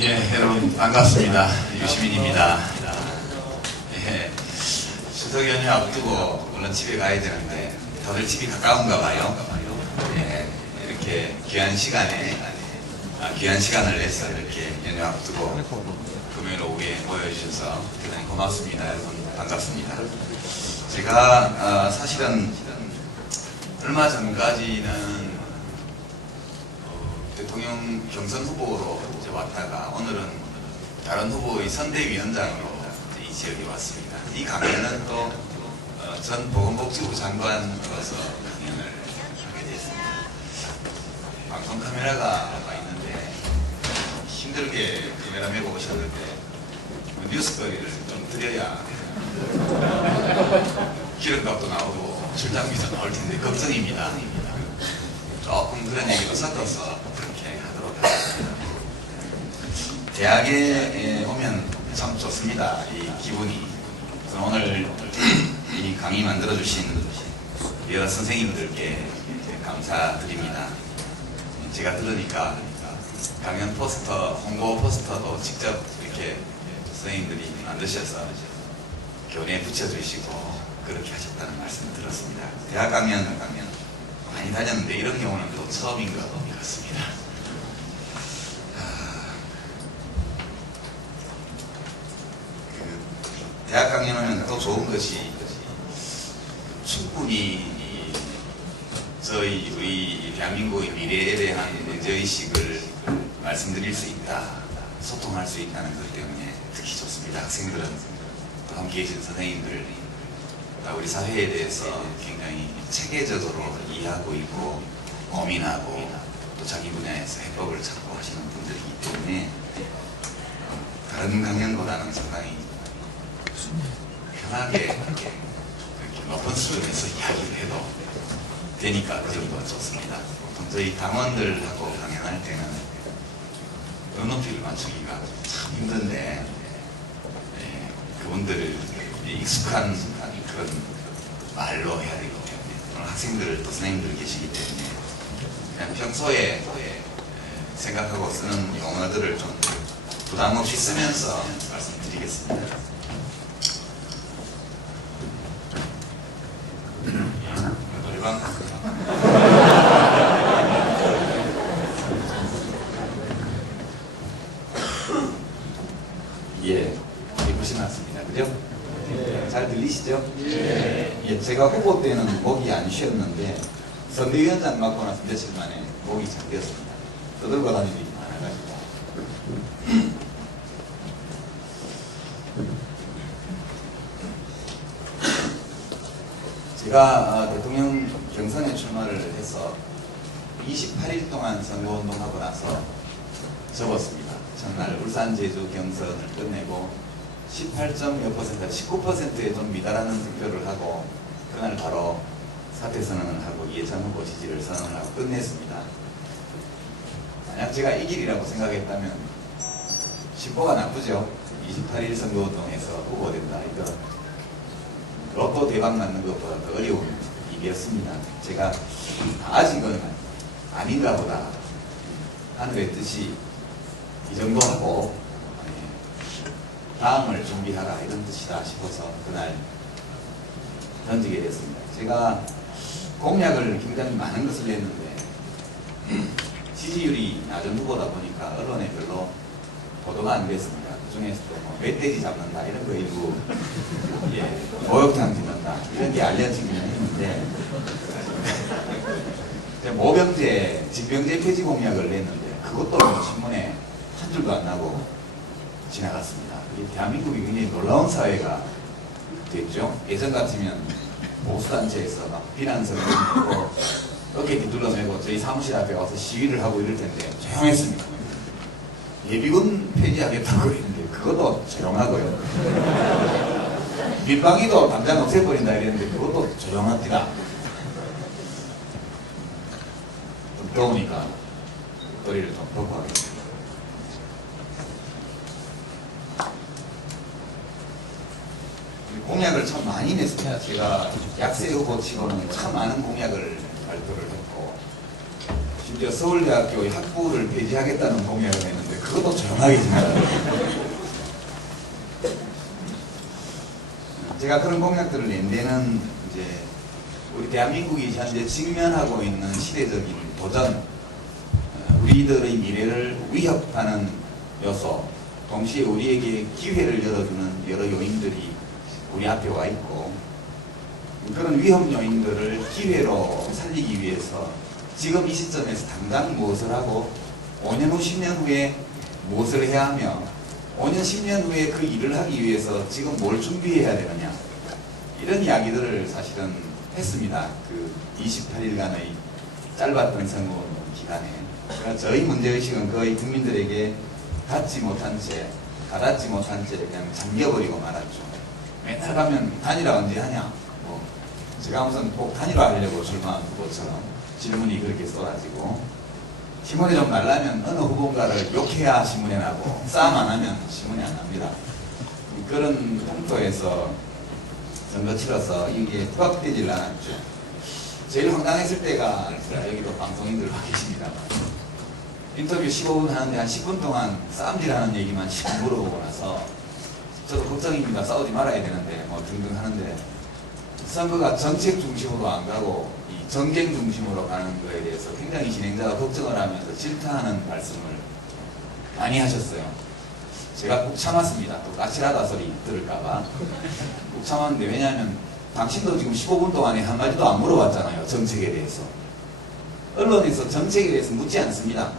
예, 여러분 반갑습니다. 유시민입니다. 예, 추석 연휴 앞두고 물론 집에 가야 되는데 다들 집이 가까운가 봐요. 예, 이렇게 귀한 시간을 내서 이렇게 연휴 앞두고 금요일 오후에 모여주셔서 대단히 고맙습니다. 여러분 반갑습니다. 제가 사실은 얼마 전까지는 대통령 경선 후보로 이제 왔다가 오늘은 다른 후보의 선대위원장으로 이 지역에 왔습니다. 이 강연은 또 전 보건복지부 장관으로서 강연을 하게 됐습니다. 방송 카메라가 와 있는데 힘들게 카메라 메고 오셨는데 뉴스거리를 좀 드려야 기름값도 나오고 출장비도 나올 텐데 걱정입니다. 조금 그런 얘기도 섞어서 그렇게 하도록 하겠습니다. 대학에 오면 참 좋습니다. 이 기분이. 오늘 이 강의 만들어주신 여러 선생님들께 감사드립니다. 제가 들으니까 강연 포스터, 홍보 포스터도 직접 이렇게 선생님들이 만드셔서 교내에 붙여주시고 그렇게 하셨다는 말씀을 들었습니다. 대학 강연 많이 다녔는데 이런 경우는 또 처음인 것 같습니다. 대학 강연하면 또 좋은 것이 충분히 우리 대한민국의 미래에 대한 문제의식을 말씀드릴 수 있다, 소통할 수 있다는 것 때문에 특히 좋습니다. 학생들은 또 함께 계신 선생님들 우리 사회에 대해서 굉장히 체계적으로 이해하고 있고 고민하고 또 자기 분야에서 해법을 찾고 하시는 분들이기 때문에 다른 강연보다는 상당히 편하게 이렇게 높은 수준에서 이야기를 해도 되니까 그 정도가 좋습니다. 보통 저희 당원들하고 강연할 때는 눈높이를 맞추기가 참 힘든데 그분들을 익숙한 그런 말로 해야 되기 때문에 학생들 또 선생님들 계시기 때문에 그냥 평소에 생각하고 쓰는 용어들을 좀 부담 없이 쓰면서 말씀드리겠습니다. 노래방 예, 예쁘신 것 같습니다. 그죠? 잘 들리시죠? 예, 제가 후보 때는 목이 안 쉬었는데 선대위원장 맡고 나서 며칠 만에 목이 잠겼습니다. 떠들고 다니는 일이 많아가지고. 제가 대통령 경선에 출마를 해서 28일 동안 선거운동하고 나서 접었습니다. 첫날 울산 제주 경선을 끝내고 18.몇%, 19%에 좀 미달하는 득표를 하고 그날 바로 사퇴 선언을 하고 이해찬 후보 지지를 선언을 하고 끝냈습니다. 만약 제가 이길이라고 생각했다면 심보가 나쁘죠. 28일 선거운동에서 후보된다. 이거 로또 대박 맞는 것보다 더 어려운 일이었습니다. 제가 아직은 아닌가 보다. 하늘의 뜻이 이 정도 하고 다음을 준비하라 이런 뜻이다 싶어서 그날 던지게 됐습니다. 제가 공약을 굉장히 많은 것을 냈는데 지지율이 낮은 후보다 보니까 언론에 별로 보도가 안 됐습니다. 그 중에서도 뭐 멧돼지 잡는다 이런 거 일부 목욕탕 짓는다 이런 게 알려지긴 했는데 모병제, 직병제 폐지 공약을 냈는데 그것도 신문에 한 줄도 안 나고 지나갔습니다. 대한민국이 굉장히 놀라운 사회가 됐죠. 예전 같으면 보수단체에서 막 비난성을 내고 어깨 뒤둘러매고 저희 사무실 앞에 와서 시위를 하고 이럴 텐데 조용했습니다. 예비군 폐지하겠다고 했는데 그것도 조용하고요. 밀방위도 당장 없애버린다 이랬는데 그것도 조용합니다. 좀 더우니까 머리를 좀 덮고 하겠습니다. 공약을 참 많이 냈습니다. 제가 약세 후보 치고는 참 많은 공약을 발표를 했고 심지어 서울대학교의 학부를 폐지하겠다는 공약을 했는데 그것도 조용하게 지나가요. 제가 그런 공약들을 낸 데는 이제 우리 대한민국이 현재 직면하고 있는 시대적인 도전, 우리들의 미래를 위협하는 요소, 동시에 우리에게 기회를 열어주는 여러 요인들이 우리 앞에 와 있고, 그런 위험 요인들을 기회로 살리기 위해서 지금 이 시점에서 당장 무엇을 하고 5년 후, 10년 후에 무엇을 해야 하며 5년, 10년 후에 그 일을 하기 위해서 지금 뭘 준비해야 되느냐, 이런 이야기들을 사실은 했습니다. 그 28일간의 짧았던 선거운동 기간에. 그러니까 저희 문제의식은 거의 국민들에게 닿지 못한 채, 가닿지 못한 채 그냥 잠겨버리고 말았죠. 맨날 가면 단일화 언제 하냐, 뭐 제가 무슨 꼭 단일화 하려고 출마한 후보처럼 질문이 그렇게 쏟아지고, 신문에 좀 날라면 어느 후보인가를 욕해야 신문에 나고 싸움 안 하면 신문에 안 납니다. 그런 풍토에서 선거 치러서 이게 부각되질 않았죠. 제일 황당했을 때가, 여기도 방송인들 와 계십니다만, 인터뷰 15분 하는데 한 10분 동안 싸움질 하는 얘기만 10분 물어보고 나서 저도 걱정입니다. 싸우지 말아야 되는데 뭐 등등 하는데, 선거가 정책 중심으로 안 가고 이 정쟁 중심으로 가는 거에 대해서 굉장히 진행자가 걱정을 하면서 질타하는 말씀을 많이 하셨어요. 제가 꼭 참았습니다. 또 까칠하다 소리 들을까봐 꼭 참았는데, 왜냐하면 당신도 지금 15분 동안에 한마디도 안 물어봤잖아요. 정책에 대해서. 언론에서 정책에 대해서 묻지 않습니다.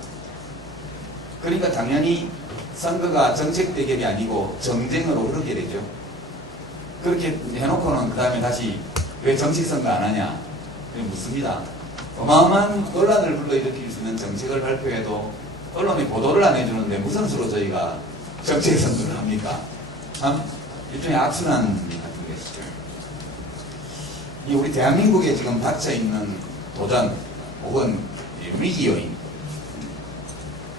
그러니까 당연히 선거가 정책 대결이 아니고 정쟁으로 흐르게 되죠. 그렇게 해놓고는 그 다음에 다시 왜 정식 선거 안 하냐 묻습니다. 어마어마한 논란을 불러일으킬 수 있는 정책을 발표해도 언론이 보도를 안 해주는데 무슨 수로 저희가 정책 선거를 합니까? 참 일종의 악순환 같은 것이죠. 이 우리 대한민국에 지금 닥쳐있는 도전 혹은 위기 요인,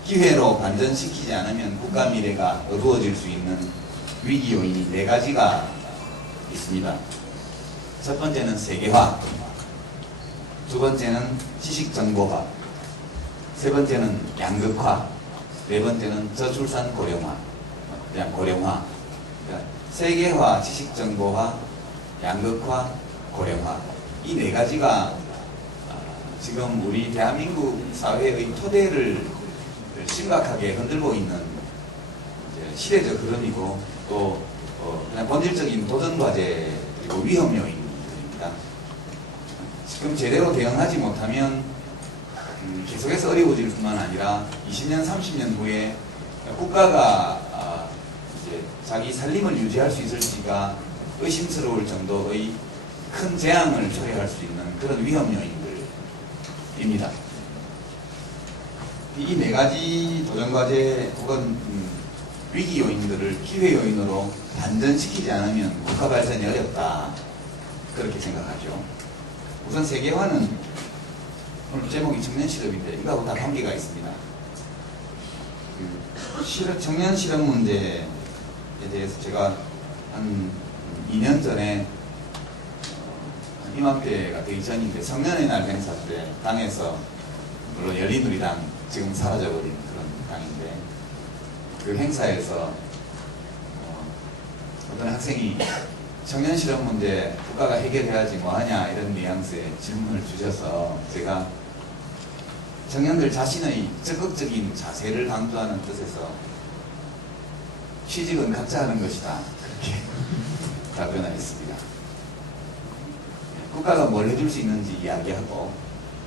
기회로 반전시키지 않으면 국가 미래가 어두워질 수 있는 위기 요인이 4가지가 있습니다. 첫 번째는 세계화, 두 번째는 지식정보화, 세 번째는 양극화, 네 번째는 저출산 고령화, 그냥 고령화. 그러니까 세계화, 지식정보화, 양극화, 고령화, 이 4가지가 지금 우리 대한민국 사회의 토대를 심각하게 흔들고 있는 시대적 흐름이고, 또 그냥 본질적인 도전 과제 그리고 위험 요인입니다. 지금 제대로 대응하지 못하면 계속해서 어려워질 뿐만 아니라 20년, 30년 후에 국가가 이제 자기 살림을 유지할 수 있을지가 의심스러울 정도의 큰 재앙을 초래할 수 있는 그런 위험 요인들입니다. 이 4가지 도전과제 혹은 위기 요인들을 기회 요인으로 반전시키지 않으면 국가 발전이 어렵다, 그렇게 생각하죠. 우선 세계화는, 오늘 제목이 청년 실업인데 이거하고 다 관계가 있습니다. 청년 실업 문제에 대해서 제가 한 2년 전에 이맘때가 되기 전인데 성년의 날 행사 때 당에서, 물론 열린우리당 지금 사라져버린 그런 당인데, 그 행사에서 어떤 학생이 청년 실업 문제 국가가 해결해야지 뭐하냐 이런 뉘앙스의 질문을 주셔서 제가 청년들 자신의 적극적인 자세를 강조하는 뜻에서 취직은 각자 하는 것이다, 그렇게 답변을 했습니다. 국가가 뭘 해줄 수 있는지 이야기하고,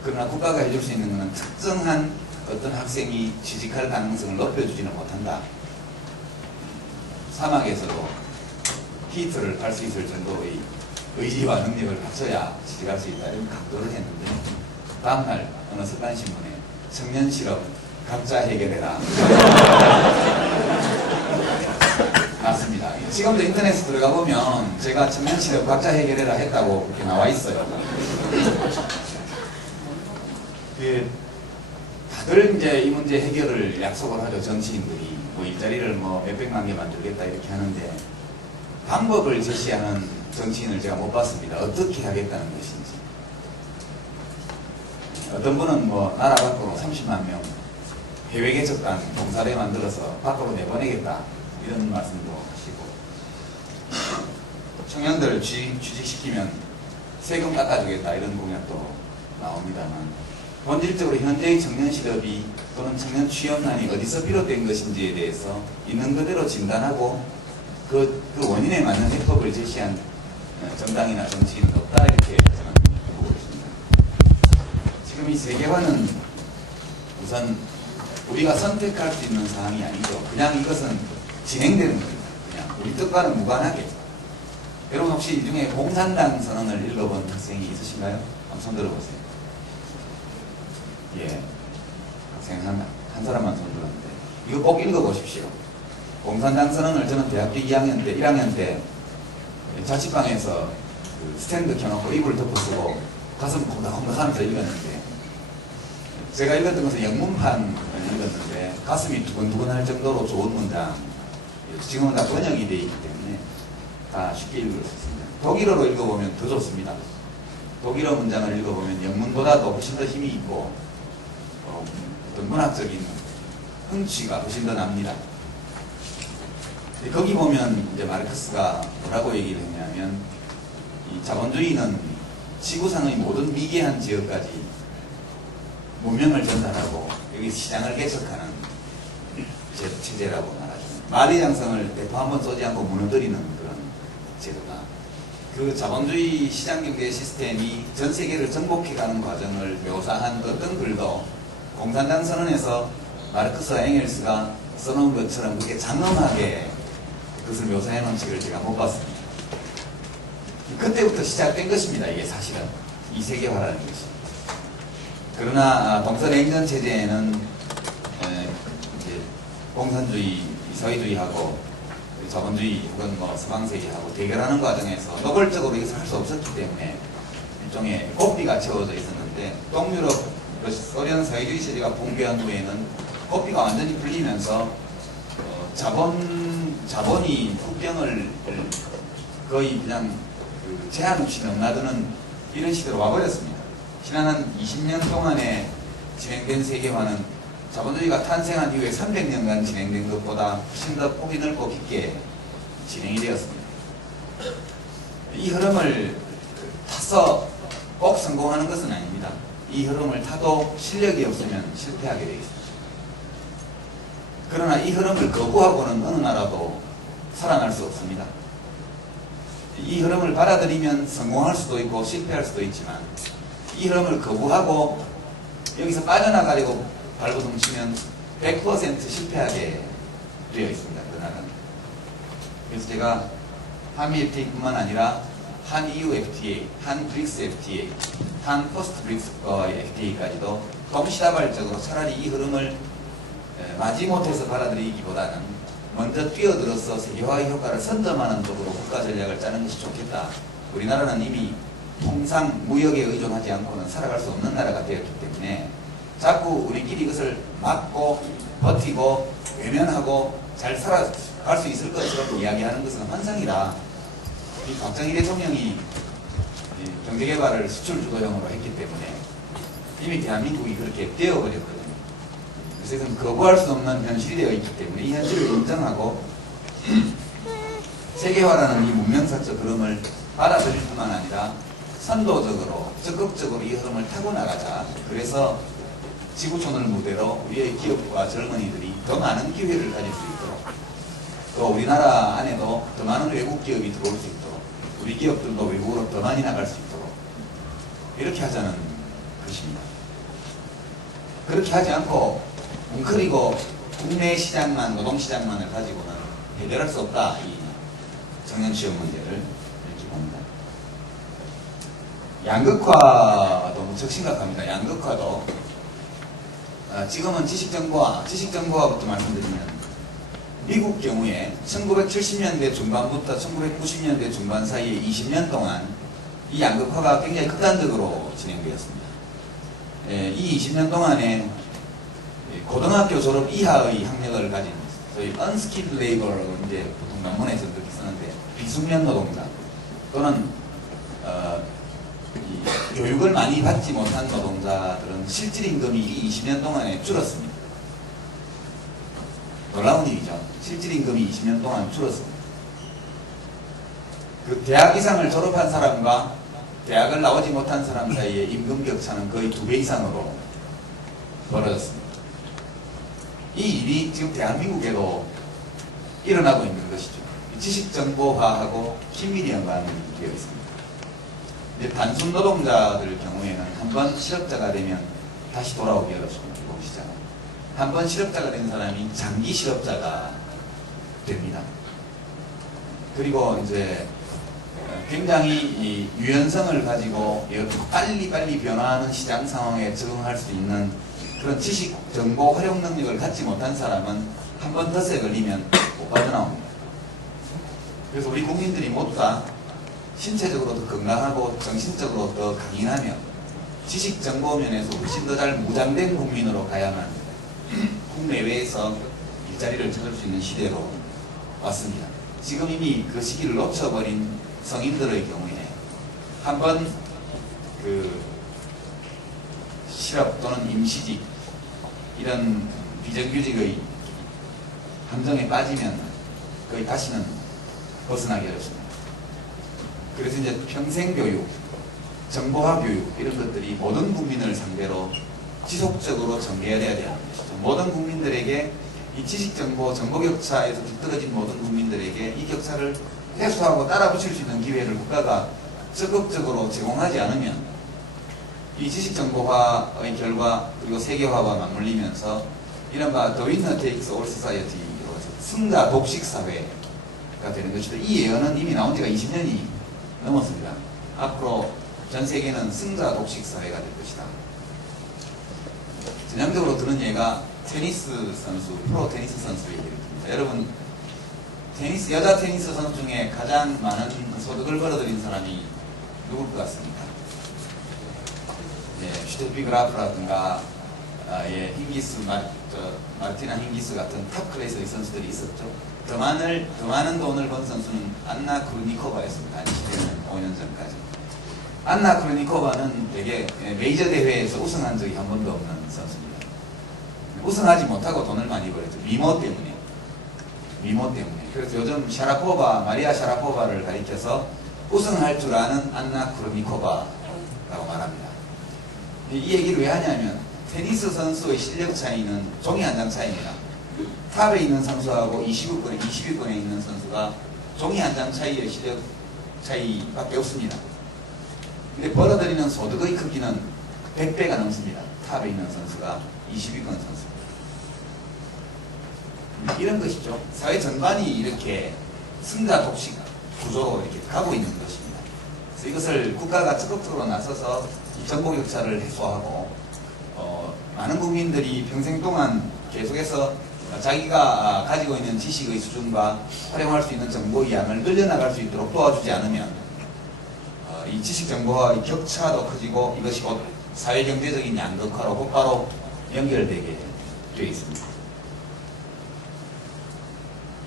그러나 국가가 해줄 수 있는 것은 특정한 어떤 학생이 취직할 가능성을 높여주지는 못한다. 사막에서도 히트를 할 수 있을 정도의 의지와 능력을 갖춰야 취직할 수 있다, 이런 각도를 했는데, 다음날 어느 석간신문에 청년 실업 각자 해결해라 맞습니다. 지금도 인터넷에 들어가 보면 제가 청년 실업 각자 해결해라 했다고 이렇게 나와 있어요. 다들 이제 이 문제 해결을 약속을 하죠. 정치인들이 뭐 일자리를 뭐 몇백만 개 만들겠다 이렇게 하는데, 방법을 제시하는 정치인을 제가 못 봤습니다. 어떻게 하겠다는 것인지. 어떤 분은 뭐 나라 밖으로 30만 명 해외 개척단 봉사대 만들어서 밖으로 내보내겠다 이런 말씀도 하시고, 청년들 취직시키면 세금 깎아주겠다 이런 공약도 나옵니다만, 본질적으로 현재의 청년 실업이 또는 청년 취업난이 어디서 비롯된 것인지에 대해서 있는 그대로 진단하고 그 원인에 맞는 해법을 제시한 정당이나 정치인은 없다, 이렇게 저는 보고 있습니다. 지금 이 세계화는 우선 우리가 선택할 수 있는 사항이 아니죠. 그냥 이것은 진행되는 겁니다. 그냥 우리 뜻과는 무관하게. 여러분 혹시 이 중에 공산당 선언을 읽어본 학생이 있으신가요? 한번 손 들어보세요. 예, 학생 한 사람만 손 들었는데, 이거 꼭 읽어보십시오. 공산당 선언을 저는 대학교 1학년 때 자취방에서 그 스탠드 켜놓고 이불 덮어 쓰고 가슴 콩닥콩닥 하면서 읽었는데, 제가 읽었던 것은 영문판을 읽었는데 가슴이 두근두근 할 정도로 좋은 문장, 지금은 다 번역이 되어 있기 때문에 다 쉽게 읽을 수 있습니다. 독일어로 읽어보면 더 좋습니다. 독일어 문장을 읽어보면 영문보다도 훨씬 더 힘이 있고 어떤 문학적인 흥취가 훨씬 더 납니다. 거기 보면 이제 마르크스가 뭐라고 얘기를 했냐면, 이 자본주의는 지구상의 모든 미개한 지역까지 문명을 전달하고 여기 시장을 개척하는 체제라고 말하죠. 만리장성을 대포 한번 쏘지 않고 무너뜨리는 그런 제도다. 그 자본주의 시장경제 시스템이 전 세계를 정복해가는 과정을 묘사한 어떤 글도 공산당 선언에서 마르크스와 엥겔스가 써놓은 것처럼 그렇게 장엄하게 그것을 묘사해 놓은 책을 제가 못 봤습니다. 그때부터 시작된 것입니다. 이게 사실은 이 세계화라는 것이. 그러나 동서냉전 체제에는 이제 공산주의, 사회주의하고 자본주의 혹은 뭐 서방세계하고 대결하는 과정에서 노골적으로 이것을 할 수 없었기 때문에 일종의 고삐가 채워져 있었는데, 동유럽, 소련 사회주의 체제가 붕괴한 후에는 고삐가 완전히 풀리면서 자본이 국경을 거의 그냥 제한 없이 넘나드는 이런 시대로 와버렸습니다. 지난 한 20년 동안에 진행된 세계화는 자본주의가 탄생한 이후에 300년간 진행된 것보다 훨씬 더 폭이 넓고 깊게 진행이 되었습니다. 이 흐름을 타서 꼭 성공하는 것은 아닙니다. 이 흐름을 타도 실력이 없으면 실패하게 되어 있습니다. 그러나 이 흐름을 거부하고는 어느 나라도 살아날 수 없습니다. 이 흐름을 받아들이면 성공할 수도 있고 실패할 수도 있지만, 이 흐름을 거부하고 여기서 빠져나가려고 발버둥 치면 100% 실패하게 되어 있습니다. 그 나라는. 그래서 제가 한미 FTA뿐만 아니라 한 EU FTA, 한 브릭스 FTA, 한 포스트 브릭스와의 FTA까지도 동시다발적으로 차라리 이 흐름을 마지못해서 받아들이기보다는 먼저 뛰어들어서 세계화의 효과를 선점하는 쪽으로 국가 전략을 짜는 것이 좋겠다. 우리나라는 이미 통상 무역에 의존하지 않고는 살아갈 수 없는 나라가 되었기 때문에 자꾸 우리끼리 이것을 막고 버티고 외면하고 잘 살아갈 수 있을 것처럼 이야기하는 것은 환상이다. 이 박정희 대통령이 경제개발을 수출 주도형으로 했기 때문에 이미 대한민국이 그렇게 되어버렸거든요. 그래서 이건 거부할 수 없는 현실이 되어 있기 때문에 이 현실을 인정하고 세계화라는 이 문명사적 흐름을 받아들일 뿐만 아니라 선도적으로 적극적으로 이 흐름을 타고 나가자. 그래서 지구촌을 무대로 우리의 기업과 젊은이들이 더 많은 기회를 가질 수 있도록, 또 우리나라 안에도 더 많은 외국 기업이 들어올 수 있도록, 우리 기업들도 외국으로 더 많이 나갈 수 있도록 이렇게 하자는 것입니다. 그렇게 하지 않고 뭉클이고 국내 시장만, 노동시장만을 가지고는 해결할 수 없다. 이 청년 취업 문제를 이렇게 봅니다. 양극화도 무척 심각합니다. 양극화도 지금은 지식정보화부터 말씀드리면, 미국 경우에 1970년대 중반부터 1990년대 중반 사이에 20년 동안 이 양극화가 굉장히 극단적으로 진행되었습니다. 이 20년 동안에 고등학교 졸업 이하의 학력을 가진 저희 unskilled labor라고 이제 보통 논문에서 그렇게 쓰는데 비숙련 노동자 또는 교육을 많이 받지 못한 노동자들은 실질 임금이 이 20년 동안에 줄었습니다. 놀라운 일이죠. 실질 임금이 20년 동안 줄었습니다. 그 대학 이상을 졸업한 사람과 대학을 나오지 못한 사람 사이의 임금 격차는 거의 2배 이상으로 벌어졌습니다. 이 일이 지금 대한민국에도 일어나고 있는 것이죠. 지식정보화하고 긴밀히 연관되어 있습니다. 이제 단순 노동자들 경우에는 한번 실업자가 되면 다시 돌아오기 어렵습니다. 보시잖아요. 한번 실업자가 된 사람이 장기 실업자가 됩니다. 그리고 이제 굉장히 이 유연성을 가지고 빨리빨리 변화하는 시장 상황에 적응할 수 있는 그런 지식, 정보 활용 능력을 갖지 못한 사람은 한 번 덫에 걸리면 못 빠져나옵니다. 그래서 우리 국민들이 모두 다 신체적으로 더 건강하고 정신적으로 더 강인하며 지식 정보 면에서 훨씬 더 잘 무장된 국민으로 가야만 국내외에서 일자리를 찾을 수 있는 시대로 왔습니다. 지금 이미 그 시기를 놓쳐버린 성인들의 경우에 한번 그 실업 또는 임시직 이런 비정규직의 함정에 빠지면 거의 다시는 벗어나기 어렵습니다. 그래서 이제 평생교육, 정보화 교육 이런 것들이 모든 국민을 상대로 지속적으로 전개해야 되는 것이죠. 모든 국민들에게 이 지식정보, 정보격차에서 뒤떨어진 모든 국민들에게 이 격차를 해소하고 따라 붙일 수 있는 기회를 국가가 적극적으로 제공하지 않으면 이 지식정보화의 결과 그리고 세계화와 맞물리면서 이른바 The Winner Takes All Society로 승자 독식 사회가 되는 것이다. 이 예언은 이미 나온 지가 20년이 넘었습니다. 앞으로 전 세계는 승자 독식 사회가 될 것이다. 전형적으로 드는 예가 테니스 선수, 프로 테니스 선수의 얘기입니다. 여러분, 여자 테니스 선수 중에 가장 많은 소득을 벌어들인 사람이 누굴 것 같습니까? 슈테피 그라프라든가 마르티나 힌기스 같은 탑 클래스의 선수들이 있었죠. 더 많은 돈을 번 선수는 안나 크루니코바였습니다. 5년 전까지. 안나 크루니코바는 되게 메이저 대회에서 우승한 적이 한 번도 없는 선수입니다. 우승하지 못하고 돈을 많이 벌었죠. 미모 때문에. 그래서 요즘 마리아 샤라포바를 가리켜서 우승할 줄 아는 안나 크루니코바라고 말합니다. 이 얘기를 왜 하냐면 테니스 선수의 실력 차이는 종이 한 장 차이입니다. 탑에 있는 선수하고 20위권에 있는 선수가 종이 한 장 차이의 실력 차이밖에 없습니다. 근데 벌어들이는 소득의 크기는 100배가 넘습니다. 탑에 있는 선수가 20위권 선수. 이런 것이죠. 사회 전반이 이렇게 승자 독식 구조로 이렇게 가고 있는 것입니다. 그래서 이것을 국가가 적극적으로 나서서 정보 격차를 해소하고 많은 국민들이 평생 동안 계속해서 자기가 가지고 있는 지식의 수준과 활용할 수 있는 정보의 양을 늘려나갈 수 있도록 도와주지 않으면 이 지식 정보와 격차도 커지고 이것이 곧 사회경제적인 양극화로 곧바로 연결되게 되어 있습니다.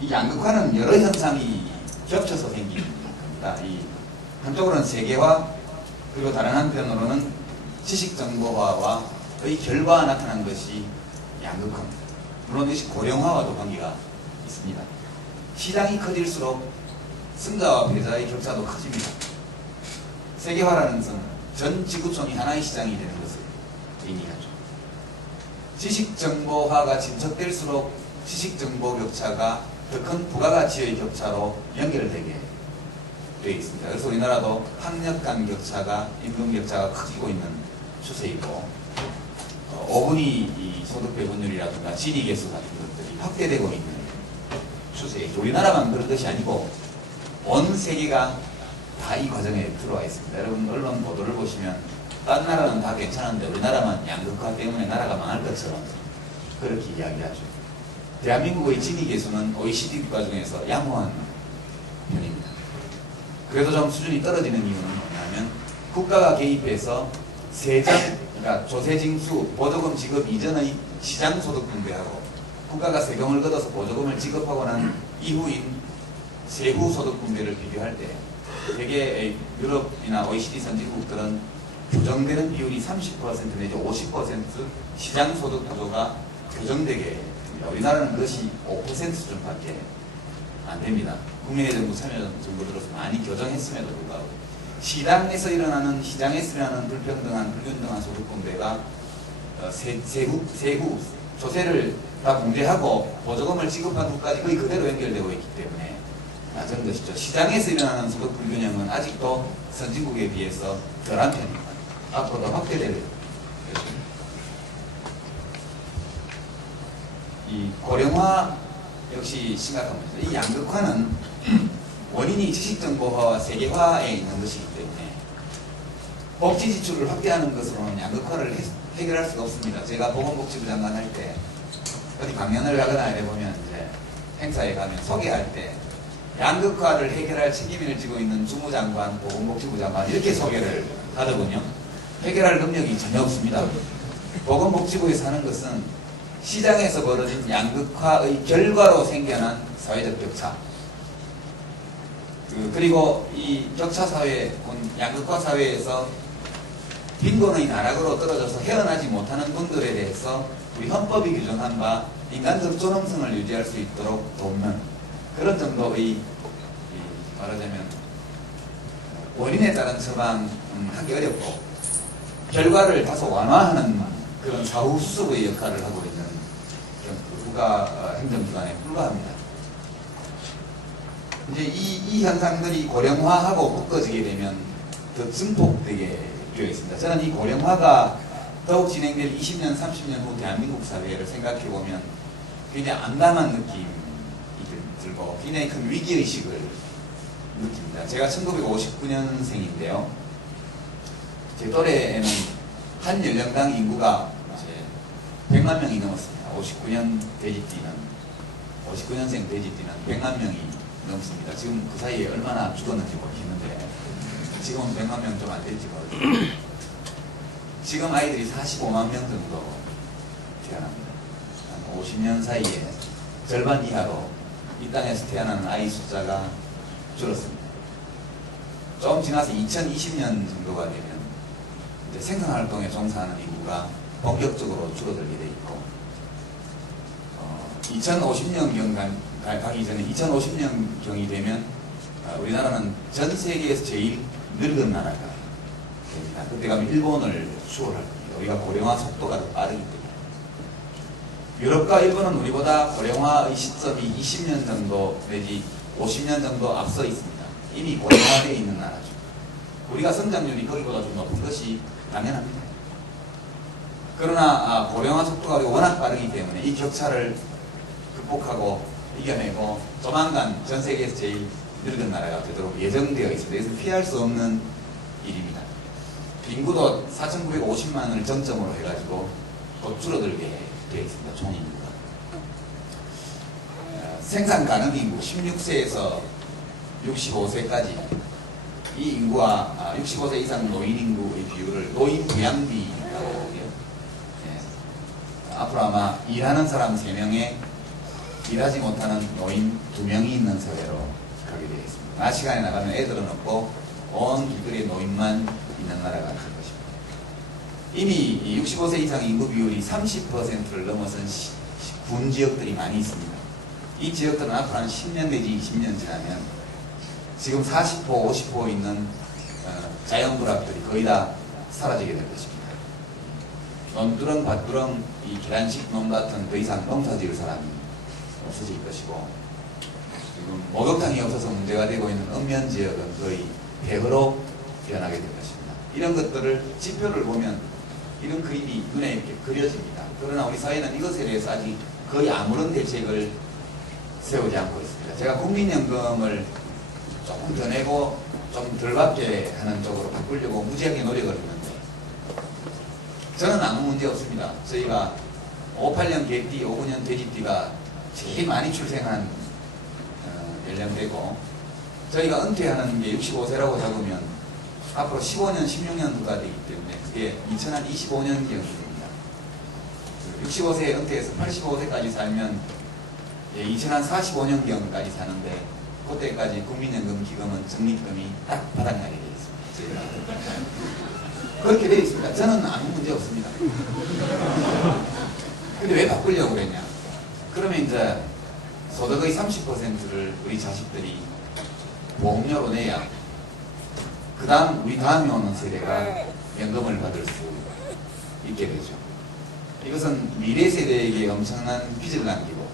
이 양극화는 여러 현상이 겹쳐서 생기는 겁니다. 한쪽으로는 세계화, 그리고 다른 한편으로는 지식정보화와의 결과가 나타난 것이 양극화입니다. 물론 이것이 고령화와도 관계가 있습니다. 시장이 커질수록 승자와 패자의 격차도 커집니다. 세계화라는 것은 전 지구촌이 하나의 시장이 되는 것을 의미하죠. 지식정보화가 진척될수록 지식정보 격차가 더 큰 부가가치의 격차로 연결되게 되어 있습니다. 그래서 우리나라도 학력 간 격차가, 임금 격차가 커지고 있는 추세이고 5분위 이 소득 배분율이라든가 진위 개수 같은 것들이 확대되고 있는 추세이죠. 우리나라만 그런 것이 아니고 온 세계가 다 이 과정에 들어와 있습니다. 여러분 언론 보도를 보시면 딴 나라는 다 괜찮은데 우리나라만 양극화 때문에 나라가 망할 것처럼 그렇게 이야기하죠. 대한민국의 진위 개수는 OECD 국가 중에서 양호한 편입니다. 그래도 좀 수준이 떨어지는 이유는 뭐냐면 국가가 개입해서 그러니까 조세징수, 보조금 지급 이전의 시장소득 분배하고 국가가 세금을 걷어서 보조금을 지급하고 난 이후인 세후소득 분배를 비교할 때 되게 유럽이나 OECD 선진국들은 규정되는 비율이 30% 내지 50% 시장 소득 구조가 규정되게 됩니다. 우리나라는 그것이 5% 수준밖에 안 됩니다. 국민의 정부 참여 정부 들어서 많이 교정했음에도 불구하고 시장에서 일어나는 불평등한 불균등한 소득 분배가 세후 조세를 다 공제하고 보조금을 지급한 후까지 거의 그대로 연결되고 있기 때문에 낮은 것이죠. 시장에서 일어나는 소득 불균형은 아직도 선진국에 비해서 덜한 편입니다. 앞으로 더 확대될 것입니다. 이 고령화 역시 심각한 문제죠. 이 양극화는 원인이 지식정보화와 세계화에 있는 것이기 때문에 복지 지출을 확대하는 것으로는 양극화를 해결할 수가 없습니다. 제가 보건복지부 장관 할 때 어디 강연을 하거나 해보면 이제 행사에 가면 소개할 때 양극화를 해결할 책임을 지고 있는 주무장관, 보건복지부 장관 이렇게 소개를 하더군요. 해결할 능력이 전혀 없습니다. 보건복지부에서 하는 것은 시장에서 벌어진 양극화의 결과로 생겨난 사회적 격차, 그리고 이 격차 사회, 양극화 사회에서 빈곤의 나락으로 떨어져서 헤어나지 못하는 분들에 대해서 우리 헌법이 규정한 바 인간적 존엄성을 유지할 수 있도록 돕는 그런 정도의 말하자면 원인에 따른 처방하기 어렵고 결과를 다소 완화하는 그런 사후 수습의 역할을 하고 있는 국가 행정기관에 불과합니다. 이제 이 현상들이 고령화하고 묶어지게 되면 더 증폭되게 되어 있습니다. 저는 이 고령화가 더욱 진행될 20년, 30년 후 대한민국 사회를 생각해 보면 굉장히 암담한 느낌이 들고 굉장히 큰 위기의식을 느낍니다. 제가 1959년생인데요. 제 또래에는 한 연령당 인구가 이제 100만 명이 넘었습니다. 59년생 돼지띠는 100만 명이 넘습니다. 지금 그 사이에 얼마나 죽었는지 모르겠는데 지금은 100만 명 좀 안 될지 모르겠는데 지금 아이들이 45만 명 정도 태어납니다. 한 50년 사이에 절반 이하로 이 땅에서 태어나는 아이 숫자가 줄었습니다. 좀 지나서 2020년 정도가 되면 이제 생산활동에 종사하는 인구가 본격적으로 줄어들게 돼 있고 2050년경 가기 전에 2050년경이 되면 우리나라는 전 세계에서 제일 늙은 나라가 됩니다. 그때 가면 일본을 추월할 겁니다. 우리가 고령화 속도가 더 빠르기 때문에. 유럽과 일본은 우리보다 고령화의 시점이 20년 정도 내지 50년 정도 앞서 있습니다. 이미 고령화되어 있는 나라죠. 우리가 성장률이 거기보다 좀 높은 것이 당연합니다. 그러나 고령화 속도가 워낙 빠르기 때문에 이 격차를 극복하고 이겨내고 조만간 전 세계에서 제일 늙은 나라가 되도록 예정되어 있습니다. 그래서 피할 수 없는 일입니다. 인구도 4,950만을 정점으로 해가지고 곧 줄어들게 되어 있습니다. 총 인구가. 생산 가능 인구 16세에서 65세까지 이 인구와 65세 이상 노인 인구의 비율을 노인 부양비라고 하고요. 앞으로 아마 일하는 사람 3명에 일하지 못하는 노인 2명이 있는 사회로 가게 되어 있습니다. 낮 시간에 나가면 애들은 없고 온 길거리에 노인만 있는 나라가 될 것입니다. 이미 65세 이상 인구 비율이 30%를 넘어선 군 지역들이 많이 있습니다. 이 지역들은 앞으로 한 10년 내지 20년 지나면 지금 40호, 50호 있는 자연불합들이 거의 다 사라지게 될 것입니다. 논두렁, 밭두렁, 이 계란식 논 같은 더 이상 농사 지을 사람이 없어질 것이고 지금 목욕탕이 없어서 문제가 되고 있는 읍면 지역은 거의 폐허로 변하게 될 것입니다. 이런 것들을 지표를 보면 이런 그림이 눈에 이렇게 그려집니다. 그러나 우리 사회는 이것에 대해서 아직 거의 아무런 대책을 세우지 않고 있습니다. 제가 국민연금을 조금 더 내고 좀 덜 받게 하는 쪽으로 바꾸려고 무지하게 노력을 했는데 저는 아무 문제 없습니다. 저희가 58년 개띠, 59년 돼지띠가 제일 많이 출생한 연령대고 저희가 은퇴하는 게 65세라고 잡으면 앞으로 15년, 16년도가 되기 때문에 그게 2025년경이 됩니다. 65세에 은퇴해서 85세까지 살면 2045년경까지 사는데 그때까지 국민연금 기금은 적립금이 딱 바닥나게 되어 있습니다. 그렇게 되어 있습니다. 저는 아무 문제 없습니다. 근데 왜 바꾸려고 그랬냐? 그러면 이제 소득의 30%를 우리 자식들이 보험료로 내야 그 다음 우리 다음에 오는 세대가 연금을 받을 수 있게 되죠. 이것은 미래 세대에게 엄청난 빚을 남기고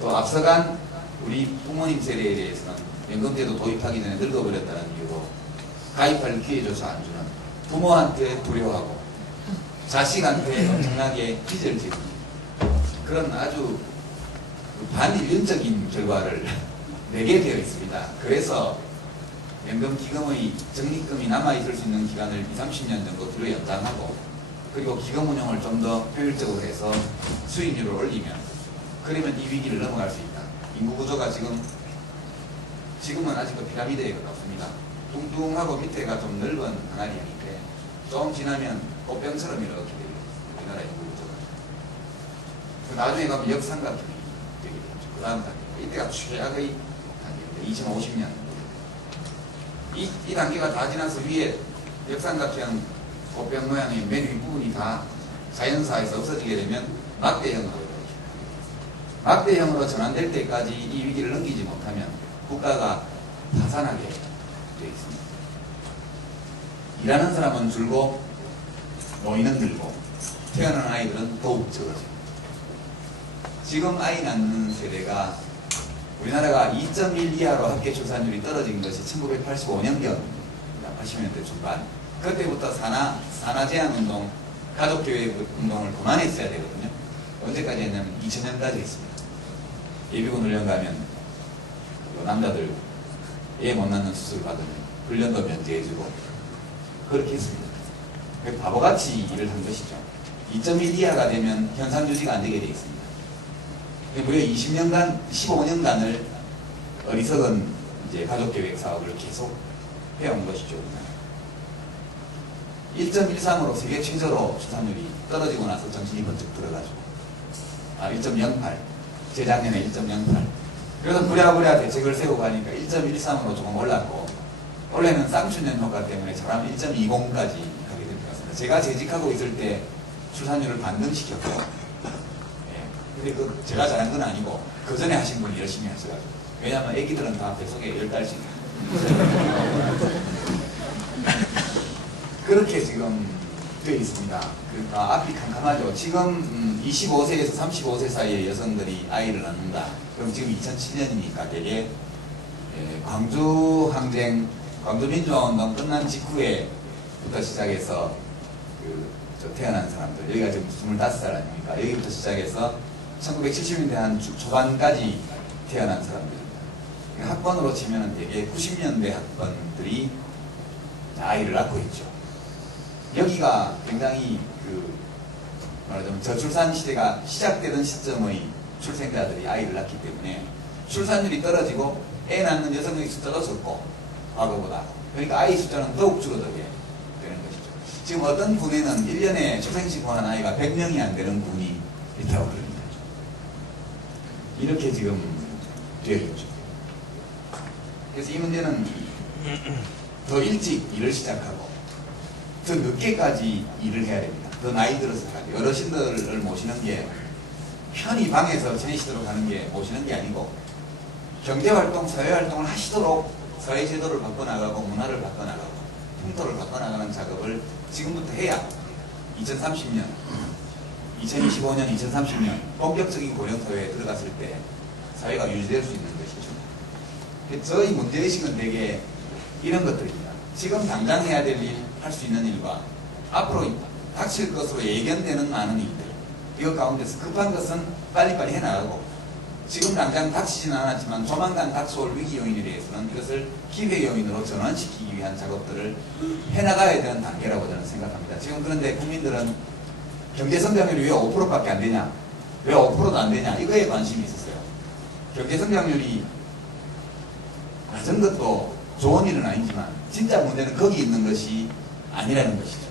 또 앞서간 우리 부모님 세대에 대해서는 연금제도 도입하기 전에 늙어버렸다는 이유로 가입할 기회조차 안 주는 부모한테 두려워하고 자식한테 엄청나게 빚을 지는 그런 아주 반인륜적인 결과를 내게 되어 있습니다. 그래서 연금기금의 적립금이 남아있을 수 있는 기간을 20, 30년 정도 뒤로 연장하고 그리고 기금 운용을 좀 더 효율적으로 해서 수익률을 올리면 그러면 이 위기를 넘어갈 수 있다. 인구 구조가 지금은 아직도 피라미드에 가깝습니다. 뚱뚱하고 밑에가 좀 넓은 항아리형인데 조금 지나면 꽃병처럼 이렇게 돼요. 우리나라 인구 구조가. 나중에 가면 역삼각형이 되게 되죠. 그 다음 단계. 이때가 최악의 단계입니다. 2050년. 이 단계가 다 지나서 위에 역삼각형 꽃병 모양의 맨 윗부분이 다 자연사에서 없어지게 되면 막대형으로 전환될 때까지 이 위기를 넘기지 못하면 국가가 파산하게 되어 있습니다. 일하는 사람은 줄고 노인은 늘고 태어나는 아이들은 더욱 적어집니다. 지금 아이 낳는 세대가 우리나라가 2.1 이하로 합계 출산율이 떨어진 것이 1985년경 80년대 중반 그때부터 산하 제한 운동, 가족교육 운동을 그만했어야 되거든요. 언제까지 했냐면 2000년까지 했습니다. 예비군 훈련 가면 남자들 애 못 낳는 수술 받으면 훈련도 면제해주고 그렇게 했습니다. 바보같이 일을 한 것이죠. 2.1 이하가 되면 현상 유지가 안 되게 되어 있습니다. 무려 20년간, 15년간을 어리석은 이제 가족계획 사업을 계속 해온 것이죠. 1.13으로 세계 최저로 출산율이 떨어지고 나서 정신이 번쩍 들어가지고 1.08 재작년에 1.08 그래서 부랴부랴 대책을 세우고 가니까 1.13으로 조금 올랐고 원래는 쌍춘년 효과 때문에 잘하면 1.20까지 가게 된 것 같습니다. 제가 재직하고 있을 때 출산율을 반등시켰고 근데 제가 잘한 건 아니고 그 전에 하신 분이 열심히 하셔가지고 왜냐하면 애기들은 다 뱃속에 10달씩 그렇게 지금 되어 있습니다. 그러니까 앞이 캄캄하죠. 지금 25세에서 35세 사이의 여성들이 아이를 낳는다. 그럼 지금 2007년이니까 되게 광주 항쟁, 광주 민주화운동 끝난 직후에부터 시작해서 태어난 사람들 여기가 지금 25살 아닙니까? 여기부터 시작해서 1970년대 한 초반까지 태어난 사람들입니다. 학번으로 치면 되게 90년대 학번들이 아이를 낳고 있죠. 여기가 굉장히 말하자면 저출산 시대가 시작되던 시점의 출생자들이 아이를 낳기 때문에 출산율이 떨어지고 애 낳는 여성의 숫자도 적고 과거보다 그러니까 아이 숫자는 더욱 줄어들게 되는 것이죠. 지금 어떤 군에는 1년에 출생신고한 아이가 100명이 안 되는 군이 있다고 그럽니다. 이렇게 지금 되어 있죠. 그래서 이 문제는 더 일찍 일을 시작하고 더 늦게까지 일을 해야 됩니다. 더 나이 들어서까지 어르신들을 모시는 게 편히 방에서 지내시도록 하는 게 모시는 게 아니고 경제활동, 사회활동을 하시도록 사회제도를 바꿔나가고 문화를 바꿔나가고 풍토를 바꿔나가는 작업을 지금부터 해야 2030년, 2025년, 2030년 본격적인 고령사회에 들어갔을 때 사회가 유지될 수 있는 것이죠. 저희 문제의식은 되게 이런 것들입니다. 지금 당장 해야 될 일, 할 수 있는 일과 앞으로 닥칠 것으로 예견되는 많은 일들 이것 가운데서 급한 것은 빨리빨리 해나가고 지금 당장 닥치지는 않았지만 조만간 닥쳐올 위기 요인에 대해서는 이것을 기회 요인으로 전환시키기 위한 작업들을 해나가야 되는 단계라고 저는 생각합니다. 지금 그런데 국민들은 경제 성장률이 왜 5%밖에 안 되냐, 왜 5%도 안 되냐 이거에 관심이 있었어요. 경제 성장률이 낮은 것도 좋은 일은 아니지만 진짜 문제는 거기 있는 것이 아니라는 것이죠.